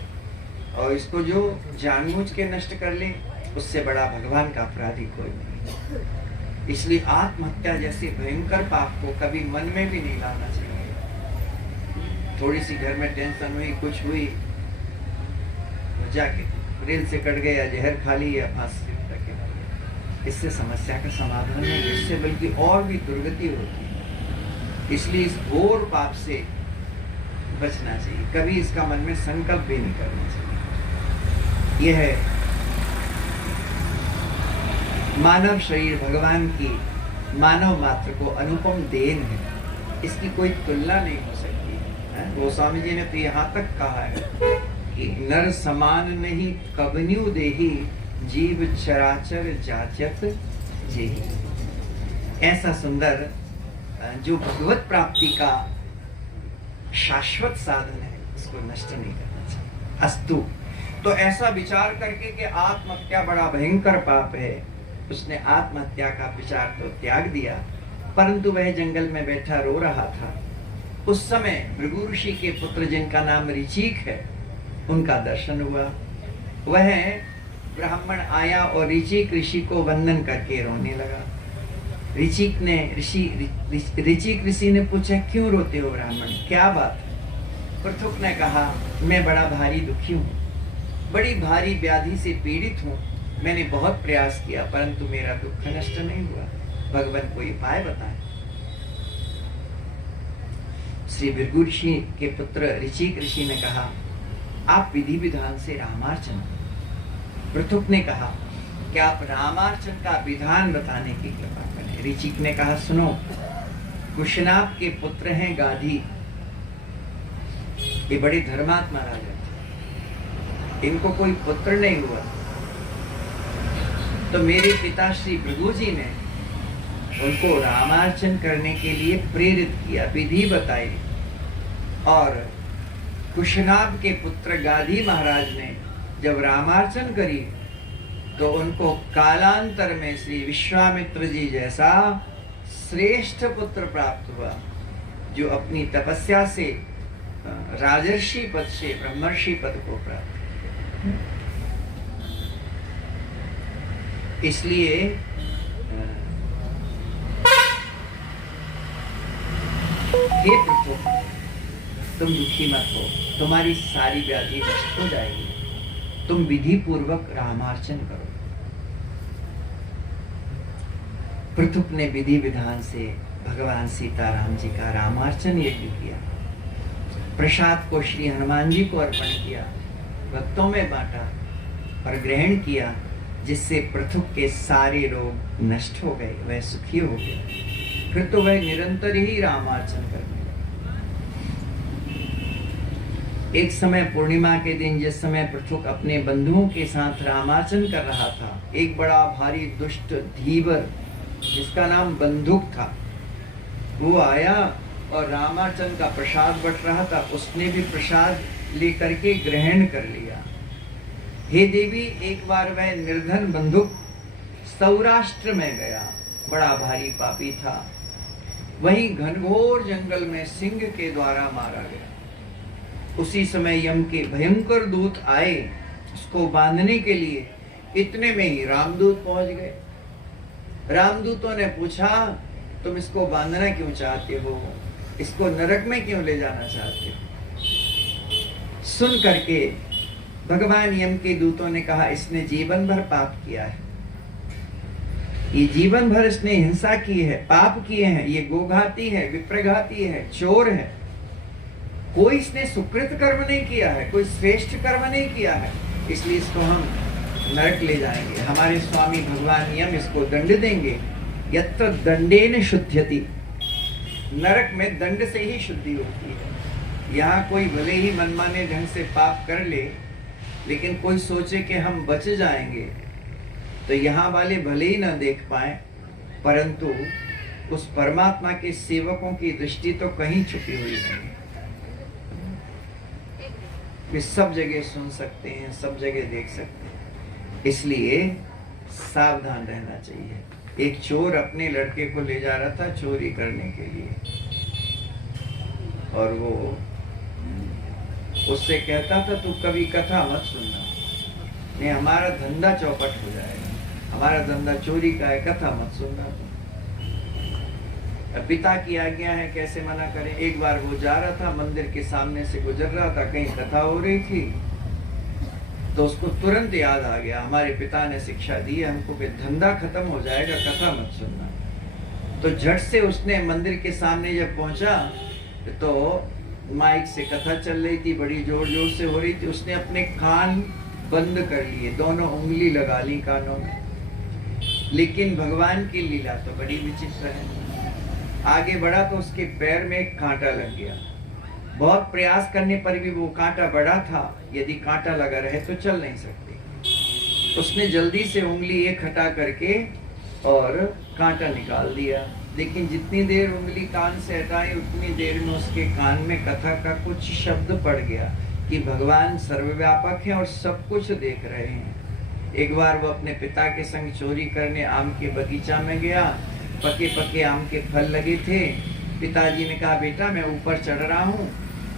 और इसको जो जानबूझ के नष्ट कर ले उससे बड़ा भगवान का अपराधी कोई नहीं। इसलिए आत्महत्या जैसे भयंकर पाप को कभी मन में भी नहीं लाना चाहिए। थोड़ी सी घर में टेंशन हुई, कुछ हुई, जाके रेल से कट गए या जहर खा ली या फांसी लगे, इससे समस्या का समाधान नहीं, इससे बल्कि और भी दुर्गति होती है। इसलिए इस घोर पाप से बचना चाहिए, कभी इसका मन में संकल्प भी नहीं करना चाहिए। यह है मानव शरीर भगवान की मानव मात्र को अनुपम देन है, इसकी कोई तुलना नहीं हो सकती है। गोस्वामी जी ने तो यहाँ तक कहा है कि नर समान नहीं कबन्यु देही, जीव चराचर जाचत जेही। ऐसा सुंदर जो भगवत प्राप्ति का शाश्वत साधन है, इसको नष्ट नहीं करना चाहिए। अस्तु, तो ऐसा विचार करके कि आत्महत्या बड़ा भयंकर पाप है, उसने आत्महत्या का विचार तो त्याग दिया, परंतु वह जंगल में बैठा रो रहा था। उस समय भृगु ऋषि के पुत्र जिनका नाम ऋचिक है, उनका दर्शन हुआ। वह ब्राह्मण आया और ऋचिक ऋषि को वंदन करके रोने लगा। ऋचिक ऋषि ने पूछा, क्यों रोते हो ब्राह्मण, क्या बात? पृथुक ने कहा, मैं बड़ा भारी दुखी हूँ, बड़ी भारी व्याधि से पीड़ित हूँ। मैंने बहुत प्रयास किया परंतु मेरा दुख नष्ट नहीं हुआ। भगवान कोई उपाय बताए। श्री भृगु ऋषि के पुत्र ऋचिक ऋषि ने कहा, आप विधि विधान से रामार्चन। पृथुक ने कहा कि आप रामार्चन का विधान बताने की कृपा करें। ऋचिक ने कहा, सुनो, कुशनाप के पुत्र हैं गाधी, ये बड़े धर्मात्मा राजा थे, इनको कोई पुत्र नहीं हुआ, तो मेरे पिता श्री भृगु जी ने उनको रामार्चन करने के लिए प्रेरित किया, विधि बताई। और कुशनाभ के पुत्र गाधी महाराज ने जब रामार्चन करी तो उनको कालांतर में श्री विश्वामित्र जी जैसा श्रेष्ठ पुत्र प्राप्त हुआ, जो अपनी तपस्या से राजर्षि पद से ब्रह्मर्षि पद को प्राप्त। इसलिए हे प्रभु, तुम दुखी मत हो, तुम्हारी सारी व्याधि नष्ट हो जाएगी, तुम विधि पूर्वक रामार्चन करो। पृथुक ने विधि विधान से भगवान सीताराम जी का रामार्चन यज्ञ किया, प्रसाद को श्री हनुमान जी को अर्पण किया, भक्तों में बांटा और ग्रहण किया, जिससे पृथुक के सारे रोग नष्ट हो गए, वह सुखी हो गया। फिर तो वह निरंतर ही रामार्चन करने लगा। एक समय पूर्णिमा के दिन, जिस समय पृथुक अपने बंधुओं के साथ रामार्चन कर रहा था, एक बड़ा भारी दुष्ट धीवर जिसका नाम बंदूक था, वो आया और रामार्चन का प्रसाद बट रहा था, उसने भी प्रसाद लेकर के ग्रहण कर लिया। हे देवी, एक बार वह निर्धन बंदूक सौराष्ट्र में गया, बड़ा भारी पापी था, वहीं घनघोर जंगल में सिंह के द्वारा मारा गया। उसी समय यम के भयंकर दूत आए उसको बांधने के लिए, इतने में ही रामदूत पहुंच गए। रामदूतों ने पूछा, तुम इसको बांधना क्यों चाहते हो, इसको नरक में क्यों ले जाना चाहते हो? सुन करके भगवान यम के दूतों ने कहा, इसने जीवन भर पाप किया है, ये जीवन भर इसने हिंसा की है, पाप किए हैं, ये गोघाती है, विप्रघाती है, चोर है, कोई इसने सुकृत कर्म नहीं किया है, कोई श्रेष्ठ कर्म नहीं किया है, इसलिए इसको हम नरक ले जाएंगे। हमारे स्वामी भगवान यम इसको दंड देंगे। यत्र दंडेन शुद्ध्यति, नरक में दंड से ही शुद्धि होती है। यहाँ कोई भले ही मनमाने ढंग से पाप कर ले, लेकिन कोई सोचे कि हम बच जाएंगे, तो यहाँ वाले भले ही ना देख पाए, परंतु उस परमात्मा के सेवकों की दृष्टि तो कहीं छुपी हुई नहीं, वे सब जगह सुन सकते हैं, सब जगह देख सकते हैं। इसलिए सावधान रहना चाहिए। एक चोर अपने लड़के को ले जा रहा था चोरी करने के लिए, और वो उससे कहता था, तू कभी कथा मत सुनना, नहीं हमारा धंधा चौपट हो जाएगा, हमारा धंधा चोरी का है, कथा मत सुनना। पिता की आज्ञा है, कैसे मना करें। एक बार वो जा रहा था, मंदिर के सामने से गुजर रहा था, कहीं कथा हो रही थी, तो उसको तुरंत याद आ गया, हमारे पिता ने शिक्षा दी है हमको कि धंधा खत्म हो जाएगा, कथा मत सुनना। तो झट से उसने मंदिर के सामने जब पहुंचा तो माइक से कथा चल रही थी, बड़ी जोर जोर से हो रही थी, उसने अपने कान बंद कर लिए, दोनों उंगली लगा ली कानों में। लेकिन भगवान की लीला तो बड़ी विचित्र है। आगे बढ़ा तो उसके पैर में एक कांटा लग गया। बहुत प्रयास करने पर भी वो कांटा बड़ा था, यदि कांटा लगा रहे तो चल नहीं सकते। उसने जल्दी से उंगली एक हटा करके और कांटा निकाल दिया। लेकिन जितनी देर उंगली कान से हटाई उतनी देर में उसके कान में कथा का कुछ शब्द पड़ गया कि भगवान सर्वव्यापक है और सब कुछ देख रहे हैं। एक बार वो अपने पिता के संग चोरी करने आम के बगीचा में गया। पके पके आम के फल लगे थे। पिताजी ने कहा, बेटा मैं ऊपर चढ़ रहा हूँ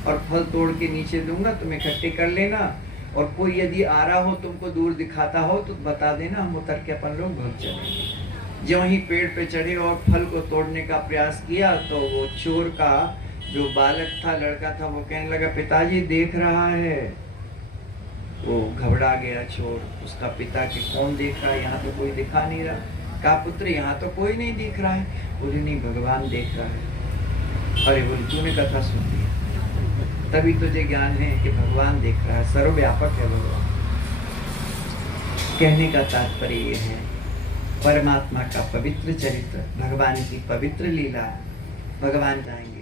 और फल तोड़ के नीचे दूंगा, तुम इकट्ठे कर लेना, और कोई यदि आ रहा हो तुमको दूर दिखाता हो तो बता देना, हम उतर के अपन लोग भाग चलेंगे। ज्यों ही पेड़ पे चढ़े और फल को तोड़ने का प्रयास किया तो वो चोर का जो बालक था, लड़का था, वो कहने लगा, पिताजी देख रहा है। वो घबरा गया चोर। उसका पिता कि कौन देख रहा है, यहाँ तो कोई दिखा नहीं रहा। कहा, पुत्र यहाँ तो कोई नहीं दिख रहा है। बोले, नहीं भगवान देख रहा है। अरे बोले, तूने कथा सुन ली, तभी तुझे ज्ञान है कि भगवान देख रहा है, सर्वव्यापक है भगवान। कहने का तात्पर्य ये है, परमात्मा का पवित्र चरित्र, भगवान की पवित्र लीला, भगवान जाएंगे।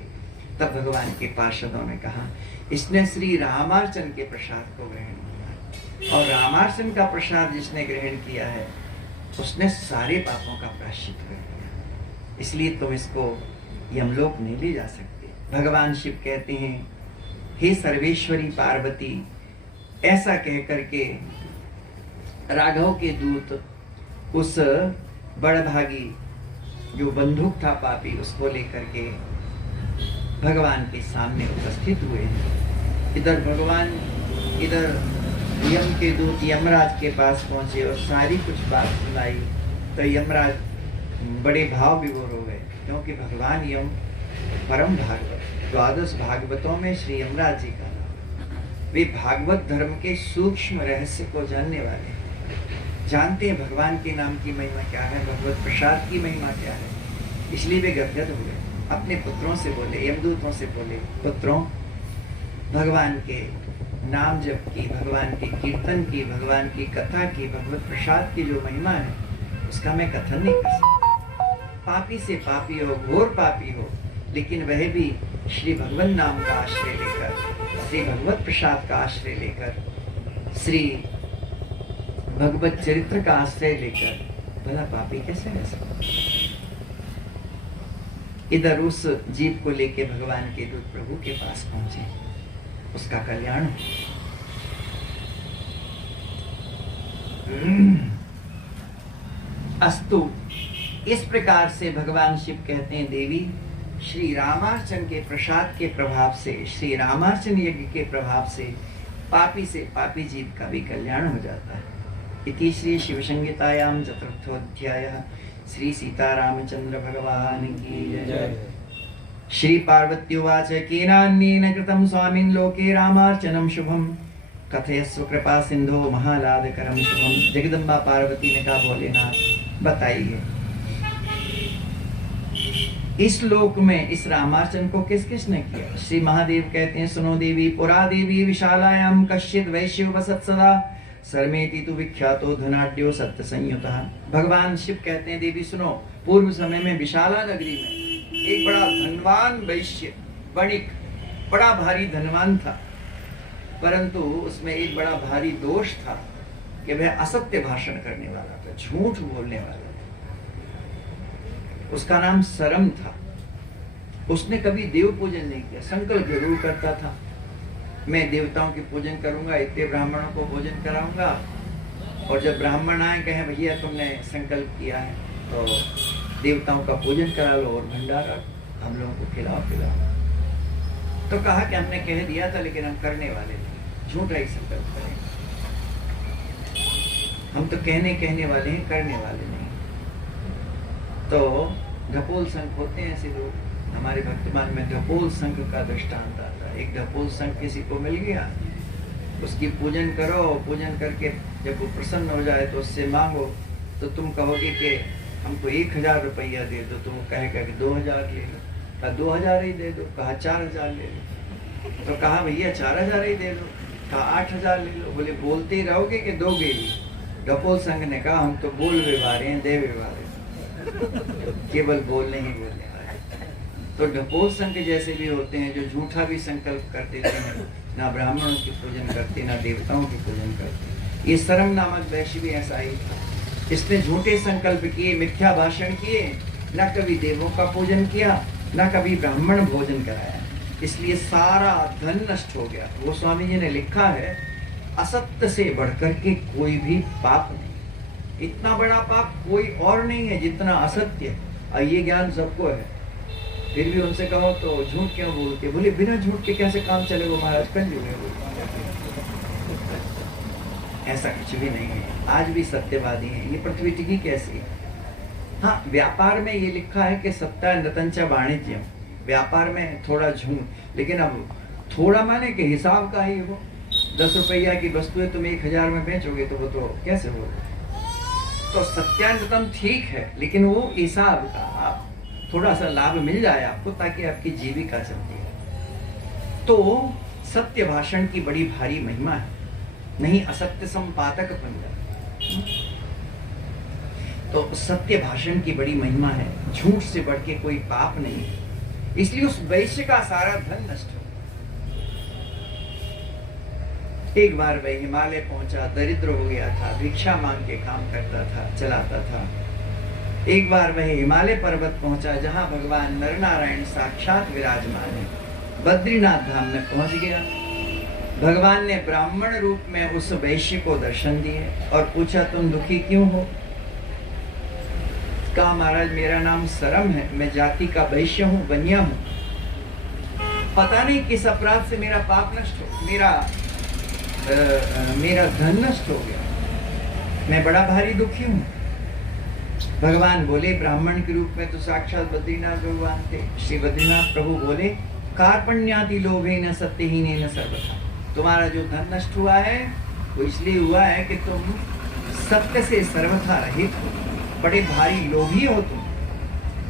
तब भगवान के पार्षदों ने कहा, इसने श्री रामार्चन के प्रसाद को ग्रहण किया, और रामार्चन का प्रसाद जिसने ग्रहण किया है उसने सारे पापों का प्रायश्चित कर दिया, इसलिए तुम इसको यमलोक नहीं ले जा सकते। भगवान शिव कहते हैं, हे सर्वेश्वरी पार्वती, ऐसा कह करके राघव के दूत उस बड़भागी जो बंदूक था पापी, उसको लेकर के भगवान के सामने उपस्थित हुए। इधर भगवान, इधर यम के दूत यमराज के पास पहुंचे और सारी कुछ बात सुनाई। तो यमराज बड़े भाव विभोर हो गए, क्योंकि भगवान यम परम भागवत, 12 भागवतों में श्री यमराज जी का नाम। वे भागवत धर्म के सूक्ष्म रहस्य को जानने वाले हैं, जानते हैं भगवान के नाम की महिमा क्या है, भगवत प्रसाद की महिमा क्या है। इसलिए वे गदगद हो गए। अपने पुत्रों से बोले, यमदूतों से बोले, पुत्रों, भगवान के नाम जप की, भगवान के कीर्तन की, भगवान की कथा की, भगवत प्रसाद की जो महिमा है उसका मैं कथन नहीं कर सकता। पापी से पापी हो, घोर पापी हो, लेकिन वह भी श्री भगवान नाम का आश्रय लेकर, श्री भगवत प्रसाद का आश्रय लेकर, श्री भगवत चरित्र का आश्रय लेकर भला पापी कैसे रह सकता। इधर उस जीव को लेके भगवान के दूत प्रभु के पास पहुंचे, उसका कल्याण। अस्तु, इस प्रकार से भगवान शिव कहते हैं, देवी, श्री रामार्चन के प्रसाद के प्रभाव से, श्री रामार्चन यज्ञ के प्रभाव से पापी से पापी जीव का भी कल्याण हो जाता है। इति श्री शिव संहितायां चतुर्थोऽध्यायः। श्री सीतारामचंद्र भगवान की जय। श्री पार्वती उवाच, केनान्येन कृतं स्वामिन् लोके रामार्चनं शुभं, कथयस्व कृपा सिंधो महालादकरं शुभं। जगदम्बा पार्वती ने कहा, भोलेनाथ बताइए, इस लोक में इस रामार्चन को किस किसने किया। श्री महादेव कहते हैं, सुनो देवी, पुरा देवी विशालायां कश्चित् वैश्य वसत् सदा, सर्मेति तु विख्यातो धनाढ्यो सत्य संयुतः। भगवान शिव कहते हैं, देवी सुनो, पूर्व समय में विशाला नगरी में एक बड़ा धनवान वैश्य, वणिक, बड़ा भारी धनवान था, परंतु उसमें एक बड़ा भारी दोष था कि वह असत्य भाषण करने वाला था, झूठ बोलने वाला था। उसका नाम सरम था। उसने कभी देव पूजन नहीं किया, संकल्प जरूर करता था, मैं देवताओं की पूजन करूंगा, इतने ब्राह्मणों को भोजन कराऊंगा, और जब ब्राह्मण आए कहें भैया तुमने संकल्प किया है तो देवताओं का पूजन करा लो और भंडारा हम लोगों को खिलाओ पिलाओ। तो कहा कि हमने कह दिया था लेकिन हम करने वाले नहीं, झूठा ही संकल्प करेंगे, हम तो कहने वाले हैं, करने वाले नहीं। तो ढपोल संघ होते हैं ऐसे लोग, हमारे भक्तमान में ढपोल संघ का दृष्टांत आता है। एक ढपोल संघ किसी को मिल गया, उसकी पूजन करो, पूजन करके जब वो प्रसन्न हो जाए तो उससे मांगो, तो तुम कहोगे कि हमको 1000 रुपया दे दो, तो वो कहेगा कि 2000 ले लो। कहा 2000 ही दे दो, कहा 4000 ले लो। तो कहा भैया 4000 ही दे लो। कहा 8000 ले लो। बोले बोलते ही रहोगे कि दोगे ही? डपोल संघ ने कहा हम तो बोल व्यवहार हैं, दे व्यवहार हैं, केवल बोलने ही बोलने वाले। तो डपोल संघ जैसे भी होते हैं जो झूठा भी संकल्प कर देते हैं, ना ब्राह्मणों की पूजन करते ना देवताओं की पूजन करते। ये सरम नामक वैश्य भी ऐसा ही था। इसने झूठे संकल्प किए, मिथ्या भाषण किए, ना कभी देवों का पूजन किया, ना कभी ब्राह्मण भोजन कराया, इसलिए सारा धन नष्ट हो गया। वो स्वामी जी ने लिखा है असत्य से बढ़कर के कोई भी पाप नहीं। इतना बड़ा पाप कोई और नहीं है जितना असत्य। और ये ज्ञान सबको है, फिर भी उनसे कहो तो झूठ क्यों बोलते? बोले बिना झूठ के कैसे काम चलेगा महाराज, कंजूस है। ऐसा कुछ भी नहीं है, आज भी सत्यवादी हैं। ये पृथ्वी टिकी कैसी है? हाँ, व्यापार में ये लिखा है कि सत्ता नतंचा वाणिज्य, व्यापार में थोड़ा झूठ, लेकिन अब थोड़ा माने कि हिसाब का ही हो। 10 रुपया की वस्तु है, तुम 1000 में बेचोगे तो वो तो कैसे हो? तो सत्यानतम ठीक है, लेकिन वो हिसाब का, आप थोड़ा सा लाभ मिल जाए आपको ताकि आपकी जीविका चलती है। तो सत्य भाषण की बड़ी भारी महिमा है, नहीं असत्य संपादक पंजा। तो सत्य भाषण की बड़ी महिमा है, झूठ से बढ़ के कोई पाप नहीं, इसलिए उस वैश्य का सारा धन नष्ट हो। एक बार वह हिमालय पहुंचा, दरिद्र हो गया था, भिक्षा मांग के काम करता था, चलाता था। एक बार वह हिमालय पर्वत पहुंचा जहां भगवान नरनारायण साक्षात विराजमान है। बद्रीनाथ धाम में पहुंच गया। भगवान ने ब्राह्मण रूप में उस वैश्य को दर्शन दिए और पूछा तुम दुखी क्यों हो? कहा महाराज मेरा नाम सरम है, मैं जाति का वैश्य हूँ, बनिया हूँ। पता नहीं किस अपराध से मेरा पाप नष्ट हो, मेरा धन नष्ट हो गया, मैं बड़ा भारी दुखी हूँ। भगवान बोले ब्राह्मण के रूप में तो साक्षात बद्रीनाथ भगवान थे। श्री बद्रीनाथ प्रभु बोले कार्पण्यादि लोभे न सत्यहीने न सर्वथा, तुम्हारा जो धन नष्ट हुआ है वो इसलिए हुआ है कि तुम सत्य से सर्वथा रहित हो, बड़े भारी लोभी हो तुम।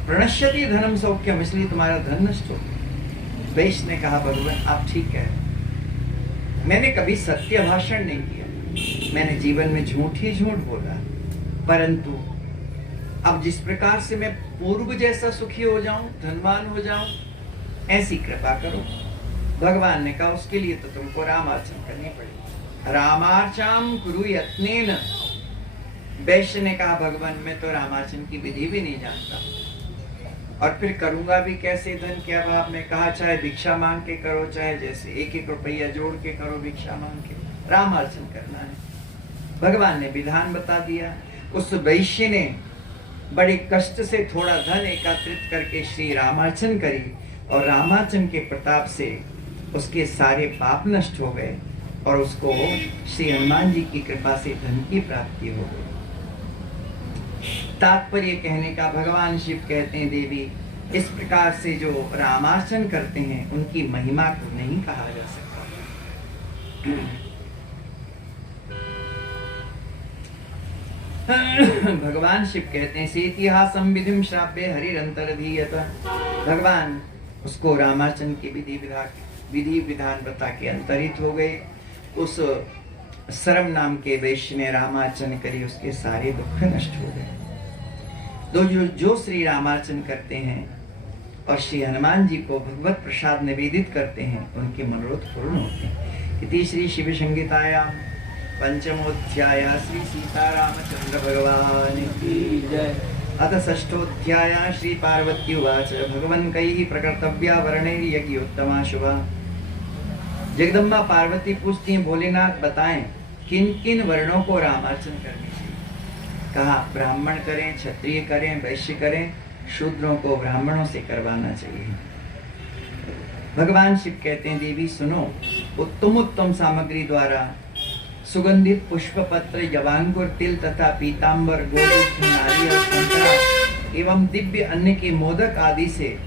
प्रणश्यति धनम सौख्यम, इसलिए तुम्हारा धन नष्ट हो गया। वैश्य ने कहा भगवान आप ठीक कह रहे, मैंने कभी सत्य भाषण नहीं किया, मैंने जीवन में झूठ ही झूठ बोला, परंतु अब जिस प्रकार से मैं पूर्व जैसा सुखी हो जाऊं, धनवान हो जाऊं, ऐसी कृपा करो। भगवान ने कहा उसके लिए तो तुमको रामार्चन करनी पड़ेगी। रामार्चाम कुरु यत्नेन। वैश्य ने कहा भगवान मैं तो रामार्चन की विधि भी नहीं जानता, और फिर करूंगा भी कैसे, धन के अभाव में। कहा चाहे भिक्षा मांग के करो, चाहे जैसे 1-1 रुपया जोड़ के करो, भिक्षा मांग के रामार्चन करना है। भगवान ने विधान बता दिया। उस वैश्य ने बड़े कष्ट से थोड़ा धन एकत्रित करके श्री रामार्चन करी, और रामार्चन के प्रताप से उसके सारे पाप नष्ट हो गए, और उसको श्री हनुमान जी की कृपा से धन की प्राप्ति हो गई। तात्पर्य कहने का, भगवान शिव कहते हैं देवी इस प्रकार से जो रामार्चन करते हैं उनकी महिमा को नहीं कहा जा सकता। भगवान शिव कहते हैं सेतिहासम विधिम श्राव्य हरिरंतरधीयत। भगवान उसको रामार्चन की विधि विधान बता के अंतरित हो गए। उस सरम नाम के वैश्य ने रामार्चन करी, उसके सारे दुख नष्ट हो गए। तो जो श्री रामार्चन करते हैं और श्री हनुमान जी को भगवत प्रसाद निवेदित करते हैं उनके मनोरथ पूर्ण होते हैं। इति श्री शिव संगीतायां पंचमोध्याय श्री सीतारामचंद्र भगवान की जय। अथ षष्ठोध्याय श्री पार्वती उवाच भगवन् कैः प्रकर्तव्या वर्णैर्यज्ञोत्तमा शुभा। जगदम्बा पार्वती पूछती हैं भोलेनाथ बताएं किन किन वर्णों को रामार्चन करनी चाहिए। कहा ब्राह्मण करें, क्षत्रिय करें, वैश्य करें, शूद्रों को ब्राह्मणों से करवाना चाहिए। भगवान शिव कहते हैं देवी सुनो, उत्तम उत्तम सामग्री द्वारा सुगंधित पुष्प पत्र, जवांकुर, तिल तथा पीतांबर, गोदुग्ध, नारियल, संतरा एवं दिव्य अन्न के मोदक आदि से,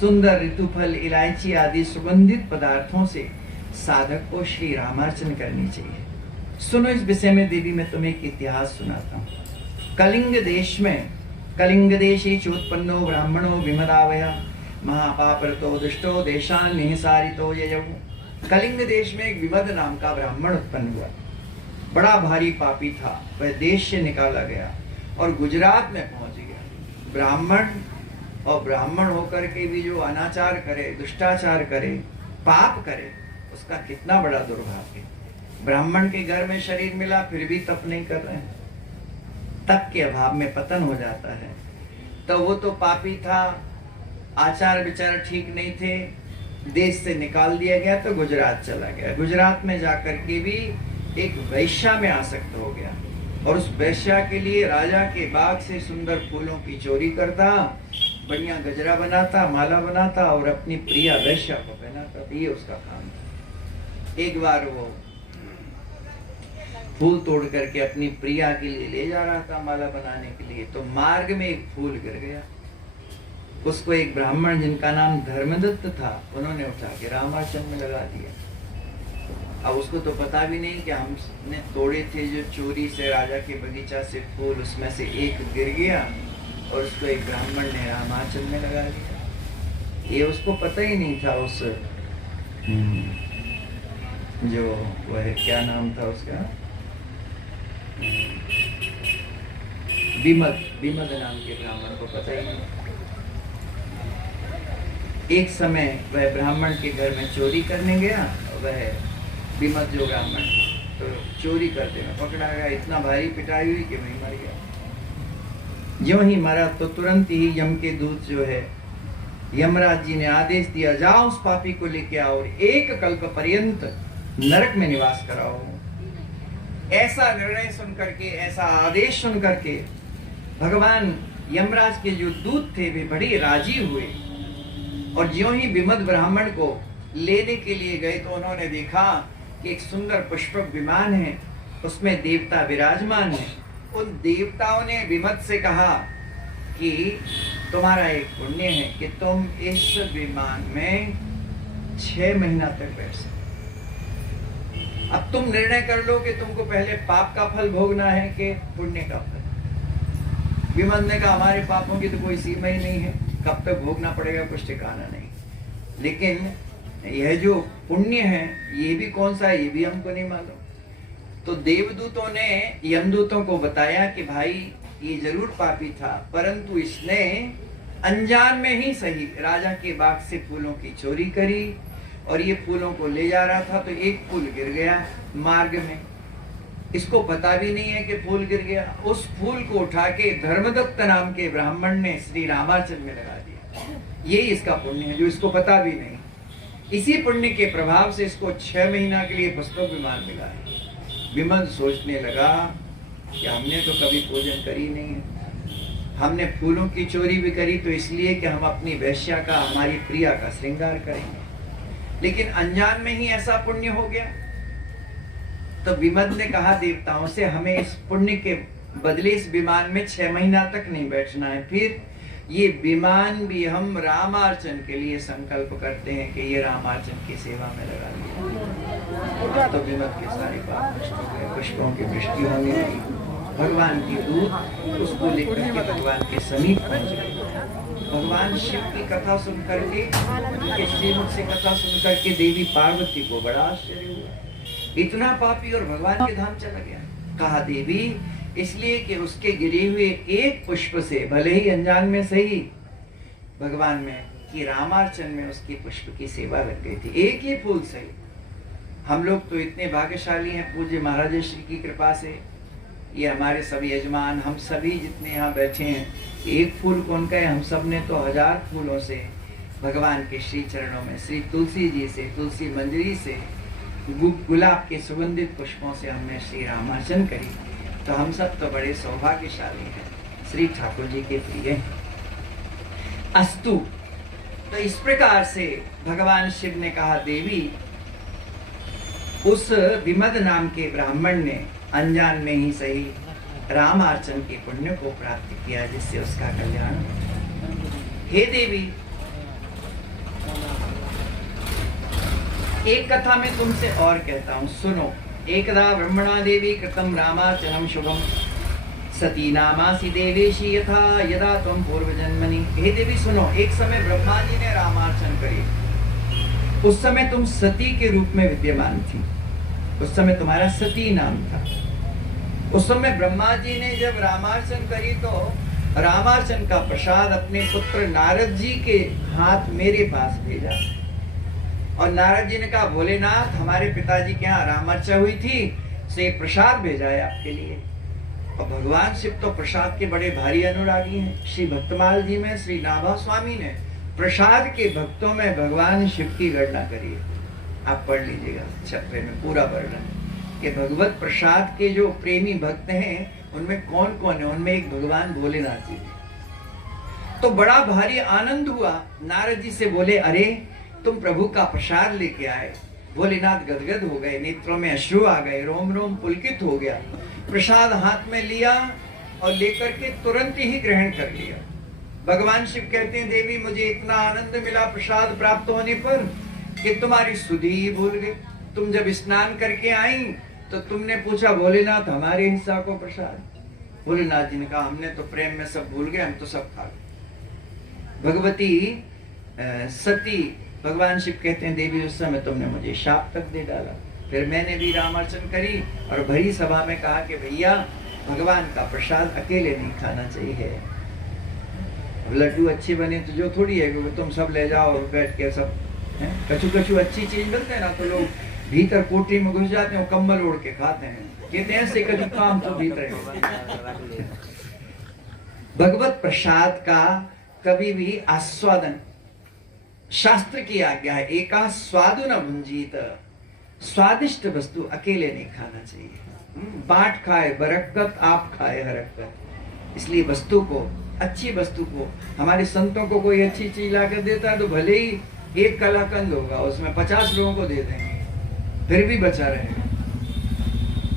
सुंदर ऋतुफल, इलायची आदि सुगंधित पदार्थों से साधक को श्री रामार्चन करनी चाहिए। सुनो इस विषय में देवी मैं तुम्हें एक इतिहास सुनाता हूँ। कलिंग देश में, कलिंग देशे चोत्पन्नो ब्राह्मणो विमदावय महापापरतो दुष्टो देशान निहसारितो ययौ। कलिंग देश में एक विमद नाम का ब्राह्मण उत्पन्न हुआ। बड़ा भारी पापी था, वह देश से निकाला गया और गुजरात में पहुंच गया। ब्राह्मण और ब्राह्मण होकर के भी जो अनाचार करे, दुष्टाचार करे, पाप करे, उसका कितना बड़ा दुर्भाग्य। ब्राह्मण के घर में शरीर मिला फिर भी तप नहीं कर रहे हैं, तप के अभाव में पतन हो जाता है। तो वो तो पापी था, आचार विचार ठीक नहीं थे, देश से निकाल दिया गया तो गुजरात चला गया। गुजरात में जाकर के भी एक वैश्या में आसक्त हो गया और उस वैश्या के लिए राजा के बाग से सुंदर फूलों की चोरी करता, बढ़िया गजरा बनाता, माला बनाता और अपनी प्रिया वैश्या को पहनाता। ये उसका काम था। एक बार वो फूल तोड़ करके अपनी प्रिया के लिए ले जा रहा था माला बनाने के लिए, तो मार्ग में एक फूल गिर गया। उसको एक ब्राह्मण जिनका नाम धर्मदत्त था, उन्होंने उठा के रामाचल में लगा दिया। अब उसको तो पता भी नहीं कि हमने तोड़े थे जो चोरी से राजा के बगीचा से फूल, उसमें से एक गिर गया और उसको एक ब्राह्मण ने रामाचल में लगा दिया। ये उसको पता ही नहीं था। उस जो वह क्या नाम था उसका, विमद नाम के ब्राह्मण को पता ही नहीं। एक समय वह ब्राह्मण के घर में चोरी करने गया, वह विमद जो ब्राह्मण तो चोरी करते में पकड़ा गया। इतना भारी पिटाई हुई कि वहीं मर गया। ज्यों ही मरा तो तुरंत ही यम के दूत जो है, यमराज जी ने आदेश दिया, जाओ उस पापी को लेके आओ और 1 कल्प पर्यंत नरक में निवास कराओ। ऐसा निर्णय सुन करके, ऐसा आदेश सुन करके भगवान यमराज के जो दूत थे वे बड़े राजी हुए और ज्यों ही विमद ब्राह्मण को लेने के लिए गए तो उन्होंने देखा कि एक सुंदर पुष्पक विमान है, उसमें देवता विराजमान है। उन देवताओं ने विमद से कहा कि तुम्हारा एक पुण्य है कि तुम इस विमान में 6 महीना तक बैठ सकते। अब तुम निर्णय कर लो कि तुमको पहले पाप का फल भोगना है कि पुण्य का फल। विमद ने कहा हमारे पापों की तो कोई सीमा ही नहीं है, कब तक भोगना पड़ेगा कुछ ठिकाना नहीं, लेकिन यह जो पुण्य है ये भी कौन सा है ये भी हमको नहीं मालूम। तो देवदूतों ने यमदूतों को बताया कि भाई ये जरूर पापी था, परंतु इसने अनजान में ही सही राजा के बाग से फूलों की चोरी करी और ये फूलों को ले जा रहा था तो एक फूल गिर गया मार्ग में। इसको पता भी नहीं है कि फूल गिर गया। उस फूल को उठा के धर्मदत्त नाम के ब्राह्मण ने श्री रामाचल में लगा दिया। यही इसका पुण्य है जो इसको पता भी नहीं। इसी पुण्य के प्रभाव से इसको 6 महीना के लिए पुष्पक विमान मिला है। विमद सोचने लगा कि हमने तो कभी पूजन करी नहीं है, हमने फूलों की चोरी भी करी तो इसलिए कि हम अपनी वैश्या का, हमारी प्रिया का श्रृंगार करेंगे, लेकिन अनजान में ही ऐसा पुण्य हो गया। तो विमद ने कहा देवताओं से हमें इस पुण्य के बदले इस विमान में 6 महीना तक नहीं बैठना है, फिर ये विमान भी हम रामार्चन के लिए संकल्प करते हैं कि ये रामार्चन की सेवा में लगा दिया। तो विमद के सारे पाप नष्ट हो गए, पुष्पों की वृष्टि होने लगी। भगवान की दूत उसको लेकर के भगवान के समीप पहुंच गए। भगवान शिव की कथा सुन करके, उनके श्रीमुख से कथा सुन करके देवी पार्वती को बड़ा आश्चर्य हुआ। इतना पापी और भगवान के धाम चला गया। कहा देवी इसलिए कि उसके गिरे हुए एक पुष्प से, भले ही अनजान में सही, भगवान में कि रामार्चन में उसकी पुष्प की सेवा लग गई थी। एक ही फूल सही। हम लोग तो इतने भाग्यशाली हैं पूज्य महाराज श्री की कृपा से, ये हमारे सभी यजमान, हम सभी जितने यहाँ बैठे हैं, एक फूल कौन का है, हम सब ने तो 1000 फूलों से भगवान के श्री चरणों में, श्री तुलसी जी से, तुलसी मंजरी से, गुलाब के सुगंधित पुष्पों से हमने श्री रामार्चन करी। तो हम सब तो बड़े सौभाग्यशाली हैं, श्री ठाकुर जी के प्रिय। अस्तु। तो इस प्रकार से भगवान शिव ने कहा देवी उस विमद नाम के ब्राह्मण ने अनजान में ही सही रामार्चन के पुण्य को प्राप्त किया जिससे उसका कल्याण। हे देवी एक कथा में तुमसे और कहता हूं, सुनो। एकदा ब्रह्मणा देवी कृतम रामार्चनम शुभम सती नामासी देवेशी यथा यदा तुम पूर्व जन्मनि। हे देवी सुनो, एक समय ब्रह्मा जी ने रामार्चन करी। उस समय तुम सती के रूप में विद्यमान थी। उस समय तुम्हारा सती नाम था। उस समय ब्रह्मा जी ने जब रामार्चन करी तो रामार्चन का प्रसाद अपने पुत्र नारद जी के हाथ मेरे पास भेजा। और नारद जी ने कहा, भोलेनाथ हमारे पिताजी के यहाँ रामार्चा हुई थी, से प्रसाद भेजा है आपके लिए। और भगवान शिव तो प्रसाद के बड़े भारी अनुरागी हैं। श्री भक्तमाल जी में श्री नाभा स्वामी ने प्रसाद के भक्तों में भगवान शिव की गणना करी है। आप पढ़ लीजिएगा छप्पे में पूरा वर्णन कि भगवत प्रसाद के जो प्रेमी भक्त हैं उनमें कौन कौन है। उनमें एक भगवान भोलेनाथ जी। तो बड़ा भारी आनंद हुआ। नारद जी से बोले, अरे तुम प्रभु का प्रसाद लेके आए। भोलेनाथ गदगद हो गए, नेत्रों में अश्रु आ गए, रोम रोम पुलकित हो गया। प्रसाद हाथ में लिया और लेकर के तुरंत ही ग्रहण कर लिया। भगवान शिव कहते हैं, देवी मुझे इतना आनंद मिला प्रसाद प्राप्त होने पर कि तुम्हारी सुधि ही भूल गई। तुम जब स्नान करके आई तो तुमने पूछा, भोलेनाथ हमारे हिस्सा को प्रसाद। भोलेनाथ जी ने कहा, हमने तो प्रेम में सब भूल गए, हम तो सब खा गए। भगवती सती भगवान शिव कहते हैं, देवी उस समय तुमने मुझे शाप तक दे डाला। फिर मैंने भी रामार्चन करी और भरी सभा में कहा कि भैया भगवान का प्रसाद अकेले नहीं खाना चाहिए। लड्डू अच्छे बने तो जो थोड़ी है कि तुम सब ले जाओ और बैठ के सब कछु कछु अच्छी चीज मिलते हैं ना, तो लोग भीतर कोठरी में घुस जाते हैं, कंबल ओढ़ के खाते हैं, कहते हैं ऐसे कछु काम तो भीतर है। भगवत प्रसाद का कभी भी आस्वादन शास्त्र की आज्ञा है। एका स्वादु न भुंजीत। स्वादिष्ट वस्तु अकेले नहीं खाना चाहिए। बांट खाए बरकत, आप खाए हरकत। इसलिए वस्तु को, अच्छी वस्तु को, हमारे संतों को कोई अच्छी चीज लाकर देता है तो भले ही एक कलाकंद होगा, उसमें 50 लोगों को दे देंगे, फिर भी बचा रहेगा।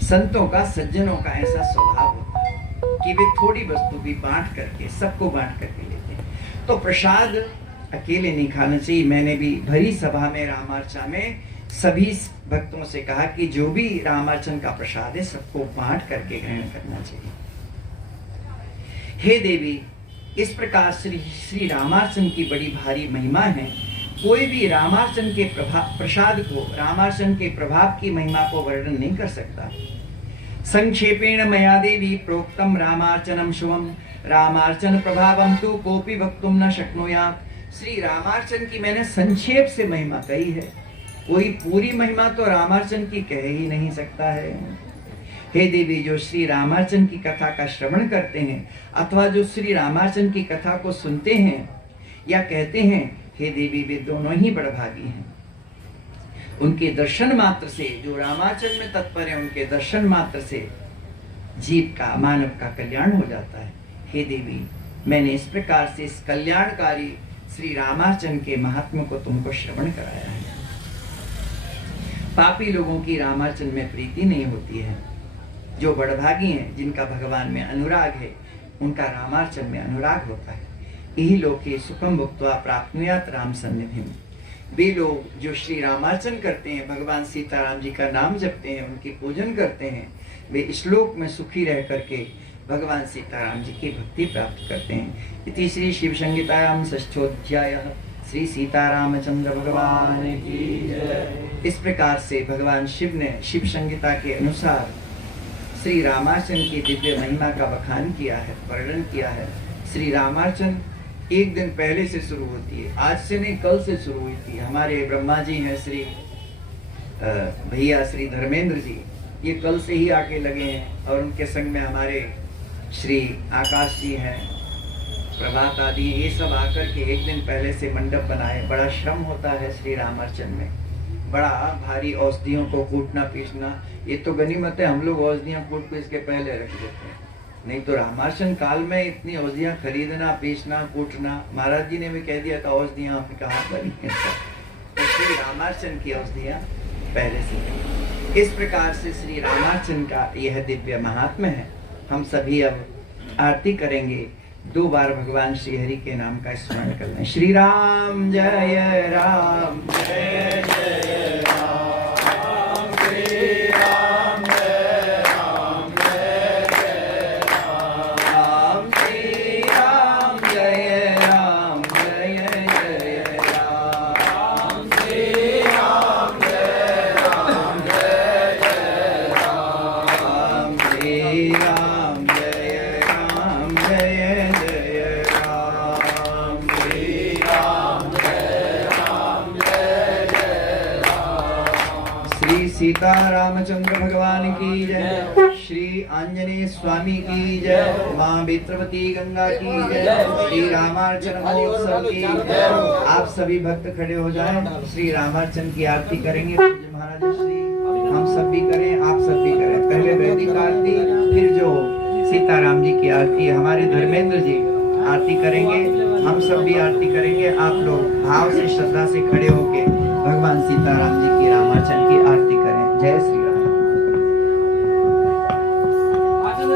संतों का, सज्जनों का ऐसा स्वभाव होता है कि वे थोड़ी वस्तु भी बांट करके, सबको बांट करके लेते हैं। तो प्रसाद अकेले नहीं खाना चाहिए। मैंने भी भरी सभा में रामार्चा में सभी भक्तों से कहा कि जो भी रामार्चन का प्रसाद है सबको बांट करके ग्रहण करना चाहिए। हे देवी, इस प्रकार श्री रामार्चन की बड़ी भारी महिमा है। कोई भी रामार्चन के प्रसाद को, रामार्चन के प्रभाव की महिमा को वर्णन नहीं कर सकता। संक्षेपेण मया देवी प्रोक्तम रामार्चनम शुभम रामार्चन प्रभावम तु कोपि वक्तुम न शक्नुयात्। श्री रामार्चन की मैंने संक्षेप से महिमा कही है, कोई पूरी महिमा तो रामार्चन की कह ही नहीं सकता है। हे देवी, जो श्री रामार्चन की कथा का श्रवण करते हैं अथवा जो श्री रामार्चन की कथा को सुनते हैं या कहते हैं, हे देवी वे दोनों ही बड़भागी हैं। उनके दर्शन मात्र से, जो रामार्चन में तत्पर है, उनके दर्शन मात्र से जीव का, मानव का कल्याण हो जाता है। हे देवी, मैंने इस प्रकार से इस कल्याणकारी श्री रामार्चन के महात्म्य को तुमको श्रवण कराया है। पापी लोगों की रामार्चन में प्रीति नहीं होती है। जो बड़भागी हैं, जिनका भगवान में अनुराग है, उनका रामार्चन में अनुराग होता है। यही लोग के सुखम भुक्त्वा प्राप्नुयात् राम सन्निधिम। वे लोग जो श्री रामार्चन करते हैं, भगवान सीताराम जी का नाम जपते हैं, उनकी पूजन करते हैं, वे इस लोक में सुखी रह करके भगवान सीताराम जी की भक्ति प्राप्त करते हैं। इति श्री शिव संहितायां षष्ठोध्यायः। श्री सीतारामचंद्र भगवान की जय। इस प्रकार से भगवान शिव ने शिव संहिता के अनुसार श्री रामार्चन की दिव्य महिमा का बखान किया है, वर्णन किया है। श्री रामार्चन एक दिन पहले से शुरू होती है, आज से नहीं, कल से शुरू हुई थी। हमारे ब्रह्मा जी हैं श्री भैया श्री धर्मेंद्र जी, ये कल से ही आके लगे हैं। और उनके संग में हमारे श्री आकाश जी हैं, प्रभात आदि, ये सब आकर के एक दिन पहले से मंडप बनाए। बड़ा श्रम होता है श्री रामार्चन में, बड़ा भारी औषधियों को कूटना पीसना। ये तो गनीमत है, हम लोग औषधियाँ कूट पीस के पहले रख देते हैं, नहीं तो रामार्चन काल में इतनी औषधियाँ खरीदना, पीसना, कूटना। महाराज जी ने भी कह दिया था औषधियाँ आपने कहाँ बनी है, तो श्री रामार्चन की औषधियाँ पहले से। इस प्रकार से श्री रामार्चन का यह दिव्य महात्म्य है। हम सभी अब आरती करेंगे, 2 बार भगवान श्री हरि के नाम का स्मरण कर लें। श्री राम जय राम, जय जय राम, श्री राम जय राम, जय जय राम। सीता रामचंद्र भगवान की जय, श्री आंजनेय स्वामी की जय, माँ वित्रवती गंगा की जय, श्री रामार्चन महोत्सव की जय। आप सभी भक्त खड़े हो जाएं, श्री रामार्चन की आरती करेंगे। पूज्य महाराज श्री हम सब भी करें, आप सब भी करें। पहले वैदिक आरती, फिर जो सीताराम जी की आरती हमारे धर्मेंद्र जी आरती करेंगे, हम सब भी आरती करेंगे। आप लोग भाव से श्रद्धा से खड़े होके भगवान सीताराम जी की रामार्चन की आरती करें। जय श्री राम।